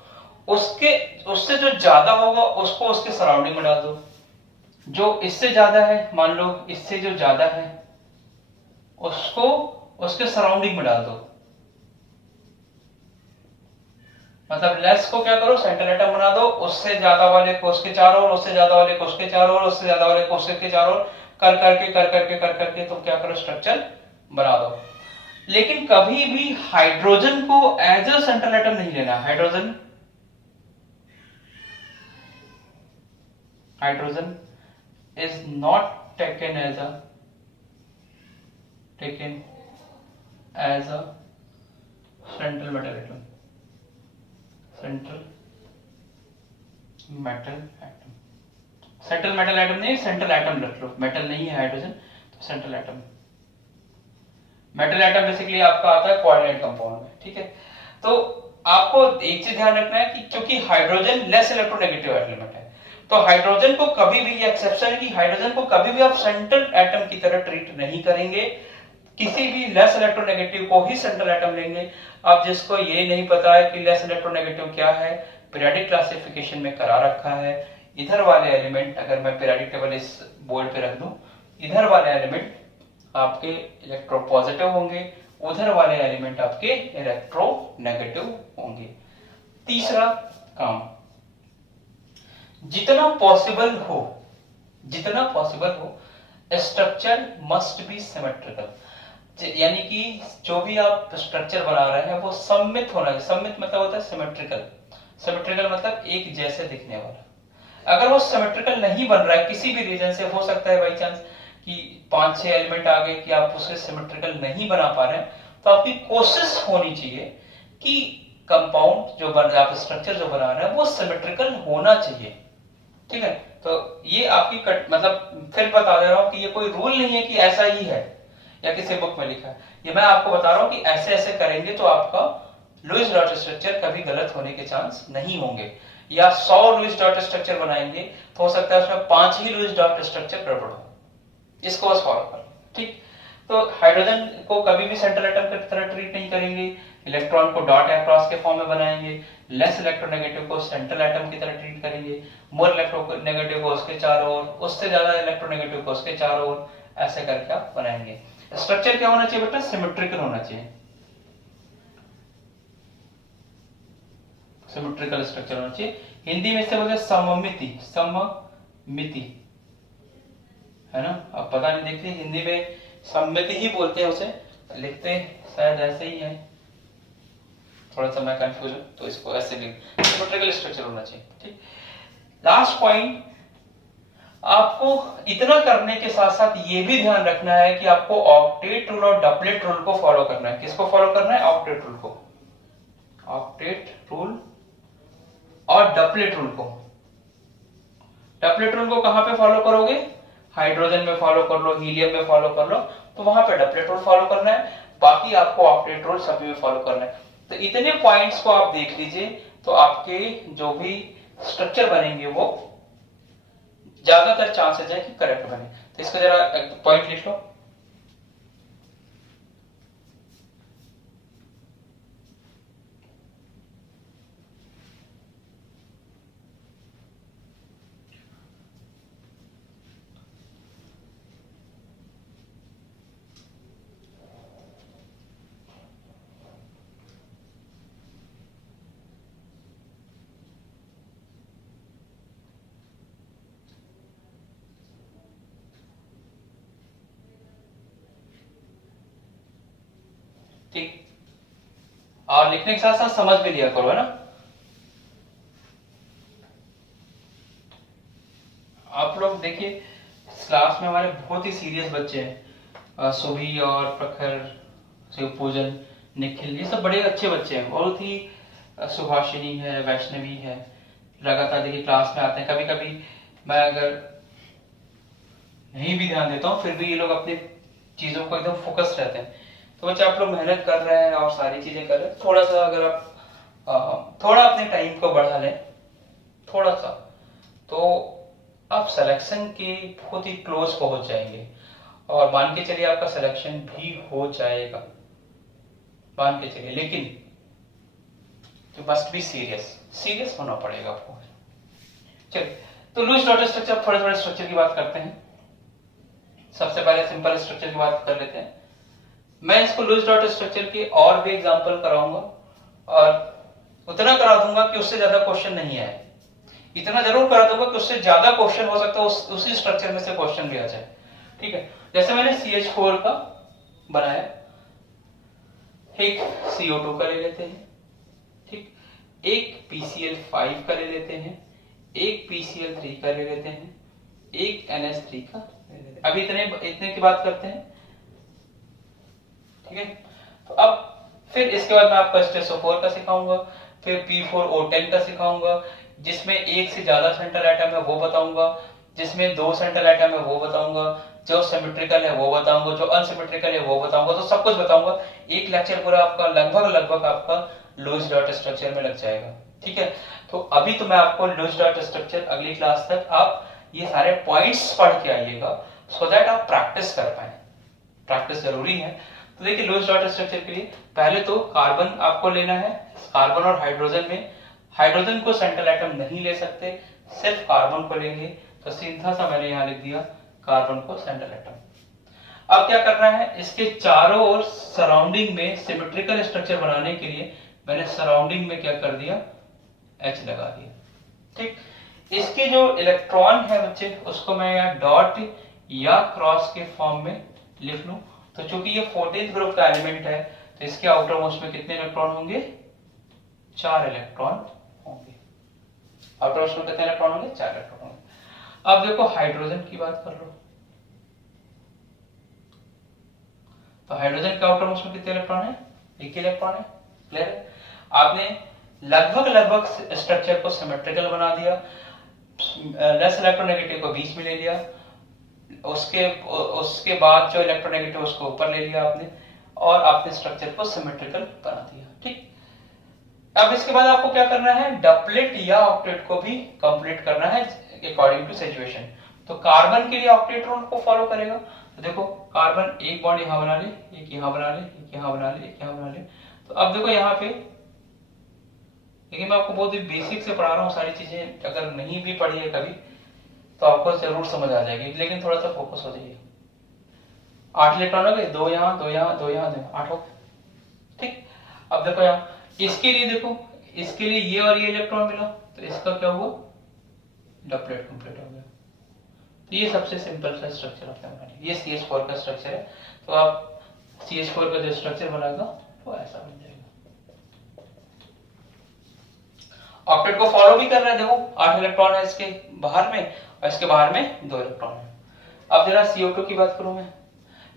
उससे जो ज्यादा होगा उसको उसके सराउंडिंग में डाल दो। जो इससे ज्यादा है, मान लो इससे जो ज्यादा है उसको उसके सराउंडिंग में डाल दो। मतलब लेस को क्या करो, सेंट्रल एटम बना दो, उससे ज्यादा वाले को उसके चारों ओर, उससे ज्यादा वाले को उसके चारों ओर, उससे ज्यादा वाले को उसके चारों ओर, कर करके तुम क्या करो, स्ट्रक्चर बना दो। लेकिन कभी भी हाइड्रोजन को एज अ सेंट्रल एटम नहीं लेना। Hydrogen is not taken as a central metal atom, central metal atom नहीं, सेंट्रल एटम रख लो, मेटल नहीं है हाइड्रोजन, तो central atom. Metal atom basically आपका आता है कोऑर्डिनेट कंपाउंड में, ठीक है। तो आपको एक चीज ध्यान रखना है कि क्योंकि हाइड्रोजन लेस इलेक्ट्रोनेगेटिव एलिमेंट है, तो हाइड्रोजन को कभी भी, एक्सेप्शन है कि हाइड्रोजन को कभी भी आप सेंट्रल एटम की तरह ट्रीट नहीं करेंगे। किसी भी लेस इलेक्ट्रोनेगेटिव को ही सेंट्रल एटम लेंगे। अब जिसको ये नहीं पता है कि लेस इलेक्ट्रोनेगेटिव क्या है, पीरियोडिक क्लासिफिकेशन में करा रखा है। इधर वाले एलिमेंट अगर मैं पीरियोडिक टेबल इस बोर्ड पे रख दूं इधर वाले एलिमेंट आपके इलेक्ट्रोपॉजिटिव होंगे, उधर वाले एलिमेंट आपके इलेक्ट्रोनेगेटिव होंगे। तीसरा काम, जितना पॉसिबल हो स्ट्रक्चर मस्ट बी सिमेट्रिकल, यानी कि जो भी आप स्ट्रक्चर बना रहे हैं वो सममित होना चाहिए। सममित मतलब होता है सिमेट्रिकल, सिमेट्रिकल मतलब एक जैसे दिखने वाला। अगर वो सिमेट्रिकल नहीं बन रहा है किसी भी रीजन से, हो सकता है बाई चांस कि 5-6 एलिमेंट आ गए कि आप उसे सिमेट्रिकल नहीं बना पा रहे हैं, तो आपकी कोशिश होनी चाहिए कि कंपाउंड जो आप स्ट्रक्चर जो बना रहे हैं वो सिमेट्रिकल होना चाहिए। ठीक है, तो ये आपकी मतलब फिर बता दे रहा हूं कि ये कोई रूल नहीं है कि ऐसा ही है या किसी बुक में लिखा है, ये मैं आपको बता रहा हूं कि ऐसे ऐसे करेंगे तो आपका लुईस डॉट स्ट्रक्चर कभी गलत होने के चांस नहीं होंगे। या 100 लुईस डॉट स्ट्रक्चर बनाएंगे तो हो सकता है उसमें 5 ही लुईस डॉट स्ट्रक्चर गड़बड़ हो, इसको बस फॉलो कर। ठीक, तो हाइड्रोजन को कभी भी सेंट्रल एटम की तरह ट्रीट नहीं करेंगे, इलेक्ट्रॉन को डॉट अक्रॉस के फॉर्म में बनाएंगे, लेस इलेक्ट्रोनेगेटिव को सेंट्रल एटम की तरह ट्रीट करेंगे, मोर इलेक्ट्रोनेगेटिव को उसके चारों ओर, उससे ज्यादा इलेक्ट्रोनेगेटिव को उसके चारों ओर, ऐसे करके आप बनाएंगे। स्ट्रक्चर क्या होना चाहिए बेटा? सिमेट्रिकल होना चाहिए, सिमेट्रिकल स्ट्रक्चर होना चाहिए। हिंदी में इससे बोलते हैं सममिति, सममिति है ना। अब पता नहीं, देखते हिंदी में सममिति ही बोलते हैं, उसे लिखते शायद ऐसे ही है, थोड़ा सा मैं कंफ्यूज हूं तो इसको ऐसे लिख, सिमेट्रिकल स्ट्रक्चर होना चाहिए। ठीक, लास्ट पॉइंट, आपको इतना करने के साथ साथ ये भी ध्यान रखना है कि आपको ऑक्टेट रूल और डबलेट रूल को फॉलो करना है। किसको फॉलो करना है? ऑक्टेट रूल को, ऑक्टेट रूल और डबलेट रूल को। डबलेट रूल को कहां पे फॉलो करोगे? हाइड्रोजन में फॉलो कर लो, हीलियम में फॉलो कर लो, तो वहां पे डबलेट रूल फॉलो करना है, बाकी आपको ऑक्टेट रूल सभी में फॉलो करना है। तो इतने पॉइंट्स को आप देख लीजिए तो आपके जो भी स्ट्रक्चर बनेंगे वो ज्यादातर चांसेस है कि करेक्ट बने। तो इसका जरा पॉइंट लिख लो। ठीक, और लिखने के साथ साथ समझ भी लिया करो, है ना। आप लोग देखिए क्लास में हमारे बहुत ही सीरियस बच्चे हैं, सुभी और प्रखर, शिवपूजन, निखिल, ये सब बड़े अच्छे बच्चे हैं, बहुत ही सुभाषिनी है, वैष्णवी है, लगातार देखिए क्लास में आते हैं। कभी कभी मैं अगर नहीं भी ध्यान देता हूँ फिर भी ये लोग अपनी चीजों को एकदम फोकस रहते हैं। तो बच्चे आप लोग मेहनत कर रहे हैं और सारी चीजें कर रहे हैं, थोड़ा सा अगर आप थोड़ा अपने टाइम को बढ़ा लें थोड़ा सा, तो आप सिलेक्शन के बहुत ही क्लोज पहुंच जाएंगे और मान के चलिए आपका सिलेक्शन भी हो जाएगा, मान के चलिए। लेकिन you must be serious, serious होना पड़ेगा आपको। चलिए, तो लुईस डॉट स्ट्रक्चर, थोड़े थोड़े स्ट्रक्चर की बात करते हैं। सबसे पहले सिंपल स्ट्रक्चर की बात कर लेते हैं। मैं इसको लुईस डॉट स्ट्रक्चर के और भी एग्जांपल कराऊंगा और उतना करा दूंगा कि उससे ज्यादा क्वेश्चन नहीं आए, इतना जरूर करा दूंगा कि उससे ज्यादा क्वेश्चन हो सकता है उसी स्ट्रक्चर में से क्वेश्चन भी आ जाए। ठीक है, जैसे मैंने CH4 का बनाया, एक CO2 का ले लेते हैं, ठीक, एक PCl5 का ले लेते हैं, एक PCl3 का ले लेते हैं, एक NH3 का ले लेते हैं। अभी इतने की बात करते हैं, ठीक है। तो अब फिर इसके बाद मैं आपको StSO4 का सिखाऊंगा, फिर P4O10 का सिखाऊंगा, जिसमें एक से ज्यादा सेंट्रल एटम है वो बताऊंगा, जिसमें 2 सेंट्रल एटम है वो बताऊंगा, जो सिमेट्रिकल है वो बताऊंगा, जो अनसिमेट्रिकल है वो बताऊंगा, तो सब कुछ बताऊंगा। एक लेक्चर पूरा आपका लगभग आपका लुईस डॉट स्ट्रक्चर में लग जाएगा। ठीक है, तो अभी तो मैं आपको लुईस डॉट स्ट्रक्चर, अगली क्लास तक आप ये सारे पॉइंट्स पढ़ के आइएगा सो दैट आप प्रैक्टिस कर पाए, प्रैक्टिस जरूरी है। तो देखिए लुईस डॉट स्ट्रक्चर के लिए पहले तो कार्बन आपको लेना है, कार्बन और हाइड्रोजन में, हाइड्रोजन को सेंट्रल एटम नहीं ले सकते, सिर्फ कार्बन को लेंगे, तो सीधा सा मैंने यहाँ लिख दिया कार्बन को सेंट्रल एटम। अब क्या करना है, इसके चारों ओर सराउंडिंग में सिमेट्रिकल स्ट्रक्चर बनाने के लिए मैंने सराउंडिंग में क्या कर दिया, H लगा दिया। ठीक, इसके जो इलेक्ट्रॉन है बच्चे उसको मैं यहाँ डॉट या क्रॉस के फॉर्म में लिख लूं। तो चूंकि ये 14th ग्रुप का एलिमेंट है तो इसके आउटर मोस्ट में कितने इलेक्ट्रॉन होंगे, 4 इलेक्ट्रॉन होंगे। आउटर मोस्ट में कितने इलेक्ट्रॉन होंगे, 4 इलेक्ट्रॉन होंगे। अब देखो हाइड्रोजन की बात कर लो, तो हाइड्रोजन के आउटर मोस्ट में कितने इलेक्ट्रॉन है, 1 इलेक्ट्रॉन है। क्लियर है, आपने लगभग स्ट्रक्चर को सिमेट्रिकल बना दिया, लेस इलेक्ट्रोनेगेटिव को बीच में ले लिया, उसके बाद जो इलेक्ट्रोनेगेटिव उसको ऊपर ले लिया आपने, और आपने स्ट्रक्चर को सिमेट्रिकल बना दिया। ठीक, अब इसके बाद आपको क्या करना है, डबलेट या ऑक्टेट को भी कंप्लीट करना है अकॉर्डिंग टू सिचुएशन। तो कार्बन के लिए ऑक्टेट रूल को फॉलो करेगा। तो देखो कार्बन एक बॉन्ड यहां बना ले, एक यहां बना ले, एक यहां बना ले, एक यहां बना ले। तो अब देखो यहाँ पे, लेकिन मैं आपको बहुत ही बेसिक से पढ़ा रहा हूँ, सारी चीजें अगर नहीं भी पढ़ी है कभी तो आपको जरूर समझ आ जाएगी, लेकिन थोड़ा सा फोकस हो जाइए। 8 इलेक्ट्रॉन हो गए, 2 यहाँ 2 यहाँ 2 यहाँ 8 हो गए। ठीक, अब देखो यहाँ इसके लिए, देखो इसके लिए ये और ये इलेक्ट्रॉन मिला, तो इसका क्या हुआ, डबलेट कंप्लीट हो गया। तो ये सबसे सिंपल सा स्ट्रक्चर आपने बना लिया, ये CH4 का स्ट्रक्चर है। तो आप CH4 का जो स्ट्रक्चर बनाएगा वो ऐसा बन जाएगा। ऑक्टेट को फॉलो भी कर रहा है, देखो 8 इलेक्ट्रॉन है इसके बाहर में और इसके बाहर में 2 इलेक्ट्रॉन है। अब जरा CO2 की बात करूं मैं,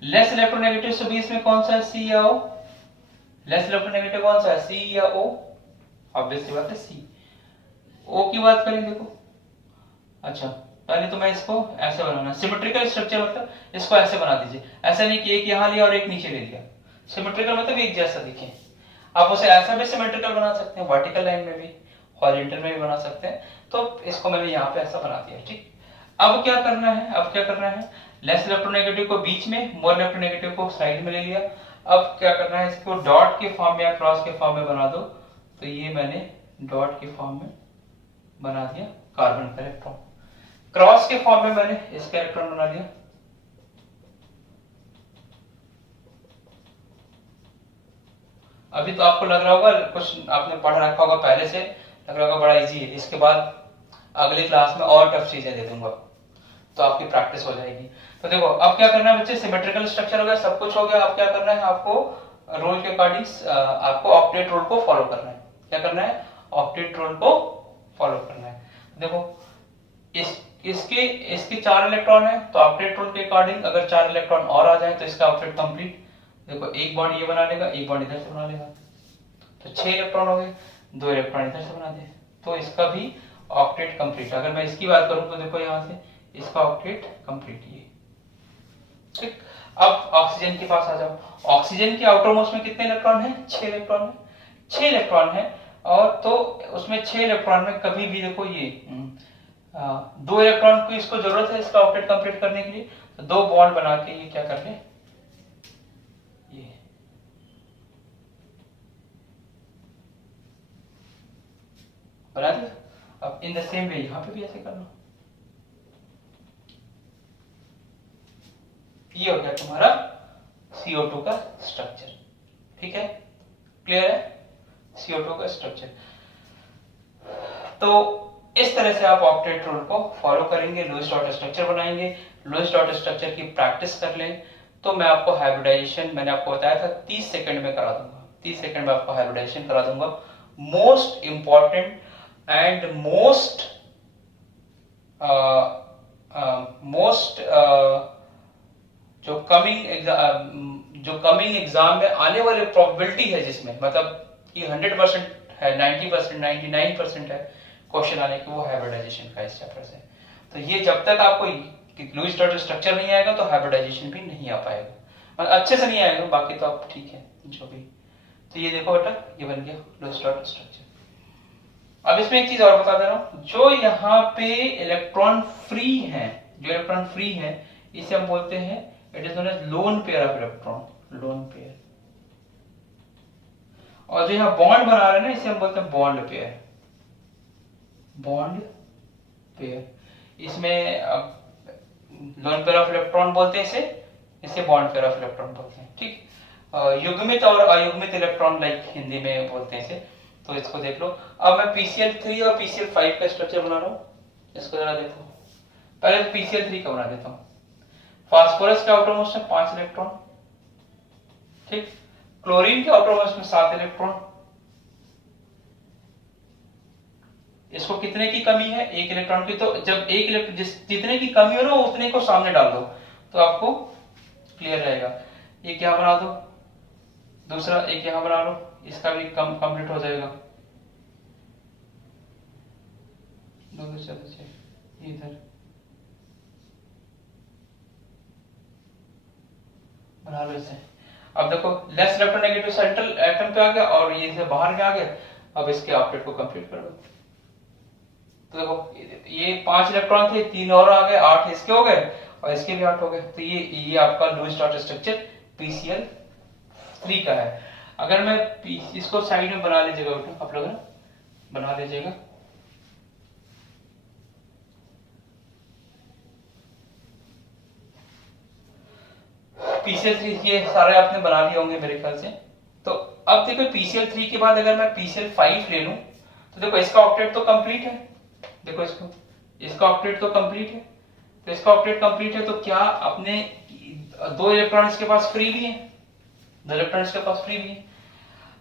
लेस इलेक्ट्रोनेगेटिव से भी इसमें कौन सा है, C या O? लेस इलेक्ट्रोनेगेटिव कौन सा है, C या O? ऑब्वियस सी बात है C। O की बात करें, देखो अच्छा पहले तो मैं इसको ऐसे बनाना, सिमेट्रिकल स्ट्रक्चर मतलब इसको ऐसे बना दीजिए, ऐसा नहीं कि एक यहां लिया और एक नीचे ले लिया। सिमेट्रिकल मतलब एक जैसा दिखे। आप उसे ऐसा भी सिमेट्रिकल बना सकते हैं, वर्टिकल लाइन में भी, हॉरिजॉन्टल में भी बना सकते हैं। तो इसको मैंने यहाँ पे ऐसा बना दिया। ठीक, अब क्या करना है, अब क्या करना है, लेस इलेक्ट्रोनेगेटिव को बीच में, मोर इलेक्ट्रोनेगेटिव को साइड में ले लिया। अब क्या करना है, इसको डॉट के फॉर्म में या क्रॉस के फॉर्म में बना दो। तो ये मैंने डॉट के फॉर्म में बना दिया कार्बन का इलेक्ट्रॉन, क्रॉस के फॉर्म में मैंने इसका इलेक्ट्रॉन बना दिया। अभी तो आपको लग रहा होगा, कुछ आपने पढ़ रखा होगा पहले से, लग रहा होगा बड़ा इजी है। इसके बाद अगली क्लास में और टफ चीजें दे दूंगा तो आपकी प्रैक्टिस हो जाएगी। तो देखो अब क्या करना है बच्चे, सिमेट्रिकल स्ट्रक्चर हो गया, सब कुछ हो गया। अब क्या करना है, आपको रूल के अकॉर्डिंग आपको ऑक्टेट रूल को फॉलो करना है। क्या करना है, ऑक्टेट रूल को फॉलो करना है। देखो इसके 4 इलेक्ट्रॉन है, तो ऑक्टेट रूल के अकॉर्डिंग अगर 4 इलेक्ट्रॉन और आ जाए तो इसका ऑक्टेट कंप्लीट। देखो एक बॉन्ड ये बना लेगा, एक बॉन्ड इधर से बना लेगा, तो 6 इलेक्ट्रॉन हो गए, 2 इलेक्ट्रॉन इधर से बना दिए, तो इसका भी ऑक्टेट कंप्लीट। अगर मैं इसकी बात करूं तो देखो यहां से इसका ऑक्टेट कंप्लीट ये। ठीक, अब ऑक्सीजन के पास आ जाओ। ऑक्सीजन के आउटर मोस्ट में कितने इलेक्ट्रॉन है, 6 इलेक्ट्रॉन है, 6 इलेक्ट्रॉन है। और तो उसमें 6 इलेक्ट्रॉन में कभी भी देखो ये 2 इलेक्ट्रॉन की इसको जरूरत है इसका ऑक्टेट कंप्लीट करने के लिए, तो 2 बॉन्ड बना के ये क्या कर ले, ये बना दिया। अब इन द सेम वे यहां पे भी ऐसे करना। ये हो गया तुम्हारा CO2 का स्ट्रक्चर। ठीक है, क्लियर है, CO2 का स्ट्रक्चर। तो इस तरह से आप ऑक्टेट रूल को फॉलो करेंगे, लुईस डॉट स्ट्रक्चर बनाएंगे। लुईस डॉट स्ट्रक्चर की प्रैक्टिस कर लें तो मैं आपको हाइब्रिडाइजेशन, मैंने आपको बताया था 30 सेकंड में करा दूंगा, 30 सेकंड में आपको हाइब्रिडाइजेशन करा दूंगा। मोस्ट इंपॉर्टेंट एंड मोस्ट जो कमिंग एग्जाम में आने वाले प्रोबेबिलिटी है, जिसमें मतलब कि 100% है, 90%, 99% है क्वेश्चन आने की, वो हाइब्रिडाइजेशन का इस चैप्टर से। तो ये जब तक आपको लुईस डॉट स्ट्रक्चर नहीं आएगा तो हाइब्रिडाइजेशन भी नहीं आ पाएगा, मतलब अच्छे से नहीं आएगा, बाकी तो आप ठीक है जो भी। तो ये देखो बेटा, ये बन गया लुईस डॉट स्ट्रक्चर। अब इसमें एक चीज और बता दे रहा हूं, जो यहाँ पे इलेक्ट्रॉन फ्री है, जो इलेक्ट्रॉन फ्री है इसे हम बोलते हैं, it is known as lone pair of electron, lone pair. और जो यहाँ बॉन्ड बना रहे हैं ना, इसे हम बोलते हैं बॉन्ड पेयर, बॉन्ड पेयर। इसमें अब लोन पेयर ऑफ इलेक्ट्रॉन बोलते हैं इसे बॉन्ड पेयर ऑफ इलेक्ट्रॉन बोलते हैं। ठीक, युग्मित और अयुग्मित इलेक्ट्रॉन लाइक हिंदी में बोलते हैं इसे। तो इसको देख लो। अब मैं PCl3 और PCl5 का स्ट्रक्चर बना रहा हूँ, इसको जरा देखो। पहले तो PCl3 का बना देता हूँ। फास्फोरस के आउटर मोस्ट में 5 इलेक्ट्रॉन, ठीक। क्लोरीन के आउटर मोस्ट में 7 इलेक्ट्रॉन। इसको कितने की कमी है? 1 इलेक्ट्रॉन की। तो जब जितने की कमी हो ना उतने को सामने डाल दो तो आपको क्लियर रहेगा। एक यहां बना दो, दूसरा एक यहां बना लो, इसका भी कंप्लीट हो जाएगा। इधर बना लो इसे। अब देखो लेस इलेक्ट्रोनेगेटिव सेंट्रल एटम पे आ गया और ये से बाहर में आ गया। अब इसके ऑप्टेट को कंप्लीट कर दो। तो देखो ये 5 इलेक्ट्रॉन थे, 3 और आ गए, 8 इसके हो गए और इसके भी 8 हो गए। तो ये आपका लुईस डॉट स्ट्रक्चर PCl3 का है। अगर मैं इसको साइड में बना लीजिएगा आप लोग, बना लीजिएगा। PCl3 ये सारे आपने बना लिए होंगे मेरे ख्याल से। तो अब देखो PCl3 के बाद अगर मैं PCl5 ले लूं तो देखो इसका ऑक्टेट तो कंप्लीट है। देखो इसका ऑक्टेट तो कंप्लीट है। तो इसका ऑक्टेट कंप्लीट है तो क्या अपने 2 इलेक्ट्रॉन इसके पास फ्री भी है, 2 इलेक्ट्रॉन इसके पास फ्री भी है।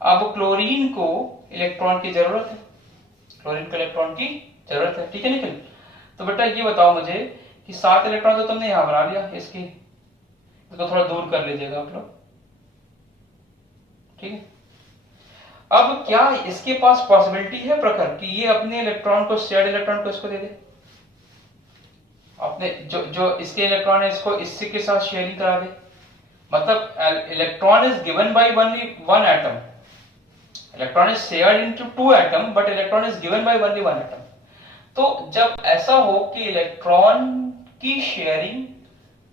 अब क्लोरीन को इलेक्ट्रॉन की जरूरत है, क्लोरीन को इलेक्ट्रॉन की जरूरत है, ठीक है निखिल। तो बेटा ये बताओ मुझे कि 7 इलेक्ट्रॉन तो तुमने यहां बना लिया, इसको थोड़ा दूर कर लीजिएगा आप लोग, ठीक है। अब क्या इसके पास पॉसिबिलिटी है प्रखर कि ये अपने इलेक्ट्रॉन को, शेयर्ड इलेक्ट्रॉन को इसको दे दे? अपने जो इसके इलेक्ट्रॉन है इसको इससे के साथ शेयरिंग करा दे। मतलब electron is given by only one atom, electron is shared into 2 atom but electron is given by only one atom. तो जब ऐसा हो कि इलेक्ट्रॉन की शेयरिंग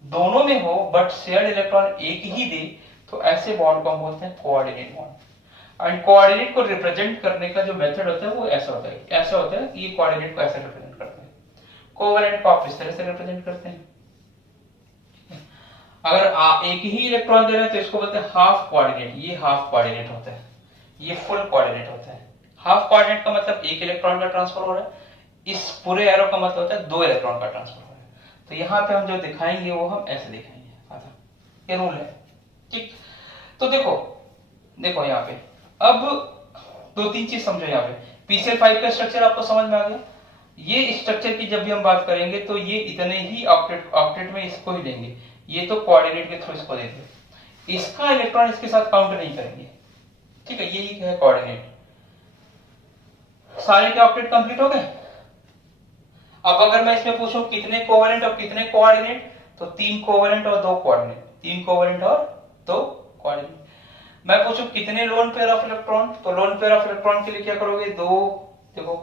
दोनों में हो बट शेयर्ड इलेक्ट्रॉन एक ही दे, तो ऐसे बॉन्ड को हम बोलते हैं कोऑर्डिनेट बॉन्ड। एंड कोऑर्डिनेट को रिप्रेजेंट करने का जो मेथड होता है वो ऐसा होता है, कि ये कोऑर्डिनेट को ऐसे रिप्रेजेंट करते हैं, कोवैलेंट को आप इस तरह से रिप्रेजेंट करते हैं। अगर एक ही इलेक्ट्रॉन दे रहे हैं तो इसको बोलते हैं हाफ कोऑर्डिनेट। ये हाफ कोऑर्डिनेट होता है, ये फुल कोऑर्डिनेट होता है। हाफ कोऑर्डिनेट का मतलब 1 इलेक्ट्रॉन का ट्रांसफर हो रहा है, इस पूरे एरो का मतलब होता है 2 इलेक्ट्रॉन का ट्रांसफर हो रहा है। तो यहाँ पे हम जो दिखाएंगे वो हम ऐसे दिखाएंगे, ये रूल है, ठीक। तो देखो यहाँ पे अब 2-3 चीज समझो। यहाँ पे PCl5 का स्ट्रक्चर आपको समझ में आ गया। ये स्ट्रक्चर की जब भी हम बात करेंगे तो ये इतने ही ऑक्टेट में इसको ही लेंगे, ये तो कोऑर्डिनेट के थ्रू इसको देंगे, इसका इलेक्ट्रॉन इसके साथ काउंट नहीं करेंगे, ठीक है। यही है कोऑर्डिनेट। सारे के ऑक्टेट कंप्लीट हो गए। अब अगर मैं इसमें पूछूं कितने कोवैलेंट और कितने कोऑर्डिनेट, तो 3 कोवैलेंट और 2 कोऑर्डिनेट, 3 कोवैलेंट और 2 कोऑर्डिनेट। मैं पूछूं कितने लोन पेयर ऑफ इलेक्ट्रॉन, तो लोन पेयर ऑफ इलेक्ट्रॉन के लिए क्या करोगे? 2, देखो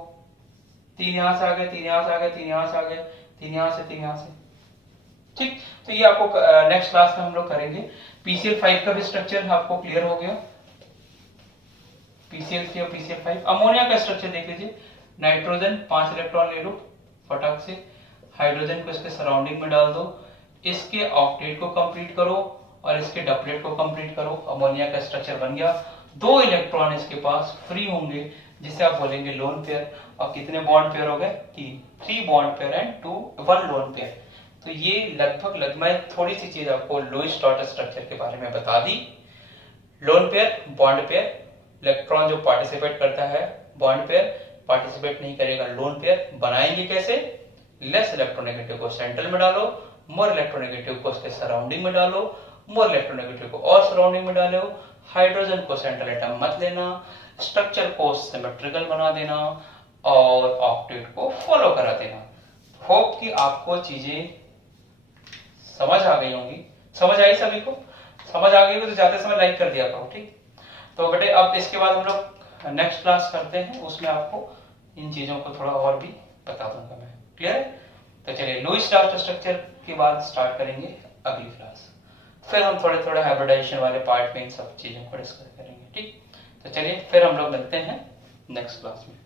3 यहां से आ गए, 3 यहां से आ गए, 3 यहां से आ गए, 3 यहां से, 3 यहां से, ठीक। तो ये आपको नेक्स्ट क्लास में हम लोग करेंगे। PCl5 का भी स्ट्रक्चर आपको क्लियर हो गया। PCl3 और PCl5। अमोनिया का स्ट्रक्चर देख लीजिए। नाइट्रोजन 5 इलेक्ट्रॉन ले लो फटाक से, हाइड्रोजन को इसके सराउंडिंग में डाल दो, इसके ऑक्टेट को कंप्लीट करो और इसके डबलेट को कंप्लीट करो। अमोनिया का स्ट्रक्चर बन गया। 2 इलेक्ट्रॉन इसके पास फ्री होंगे जिसे आप बोलेंगे लोन पेयर। और कितने बॉन्ड पेयर हो गए? 3 bond pair and 1 lone pair. तो ये लगभग मैं थोड़ी सी चीज आपको लुईस डॉट स्ट्रक्चर के बारे में बता दी। Lone pair, bond pair, electron जो पार्टिसिपेट करता है बॉन्ड पेयर, पार्टिसिपेट नहीं करेगा लोन पेयर। बनाएंगे कैसे? लेस इलेक्ट्रोनेगेटिव को सेंट्रल में डालो, मोर इलेक्ट्रोनेगेटिव को उसके सराउंडिंग में डालो, मोर इलेक्ट्रोनेगेटिव को और सराउंडिंग में डालो। हाइड्रोजन को सेंट्रल एटम मत लेना, स्ट्रक्चर को सिमेट्रिकल बना देना और ऑक्टेट को फॉलो करा देना। होप कि आपको चीजें समझ आ गई होंगी। समझ आई सभी को? समझ आ गई हो तो जाते समय लाइक कर दिया करो, ठीक। तो बेटे अब इसके बाद हम लोग नेक्स्ट क्लास करते हैं, उसमें आपको इन चीजों को थोड़ा और भी बता दूंगा मैं, क्लियर है? तो चलिए लुईस डॉट स्ट्रक्चर के बाद स्टार्ट करेंगे अगली क्लास। फिर हम थोड़े हाइब्रिडाइजेशन वाले पार्ट में इन सब चीजों को डिस्कस करेंगे, ठीक। तो चलिए फिर हम लोग मिलते हैं नेक्स्ट क्लास में।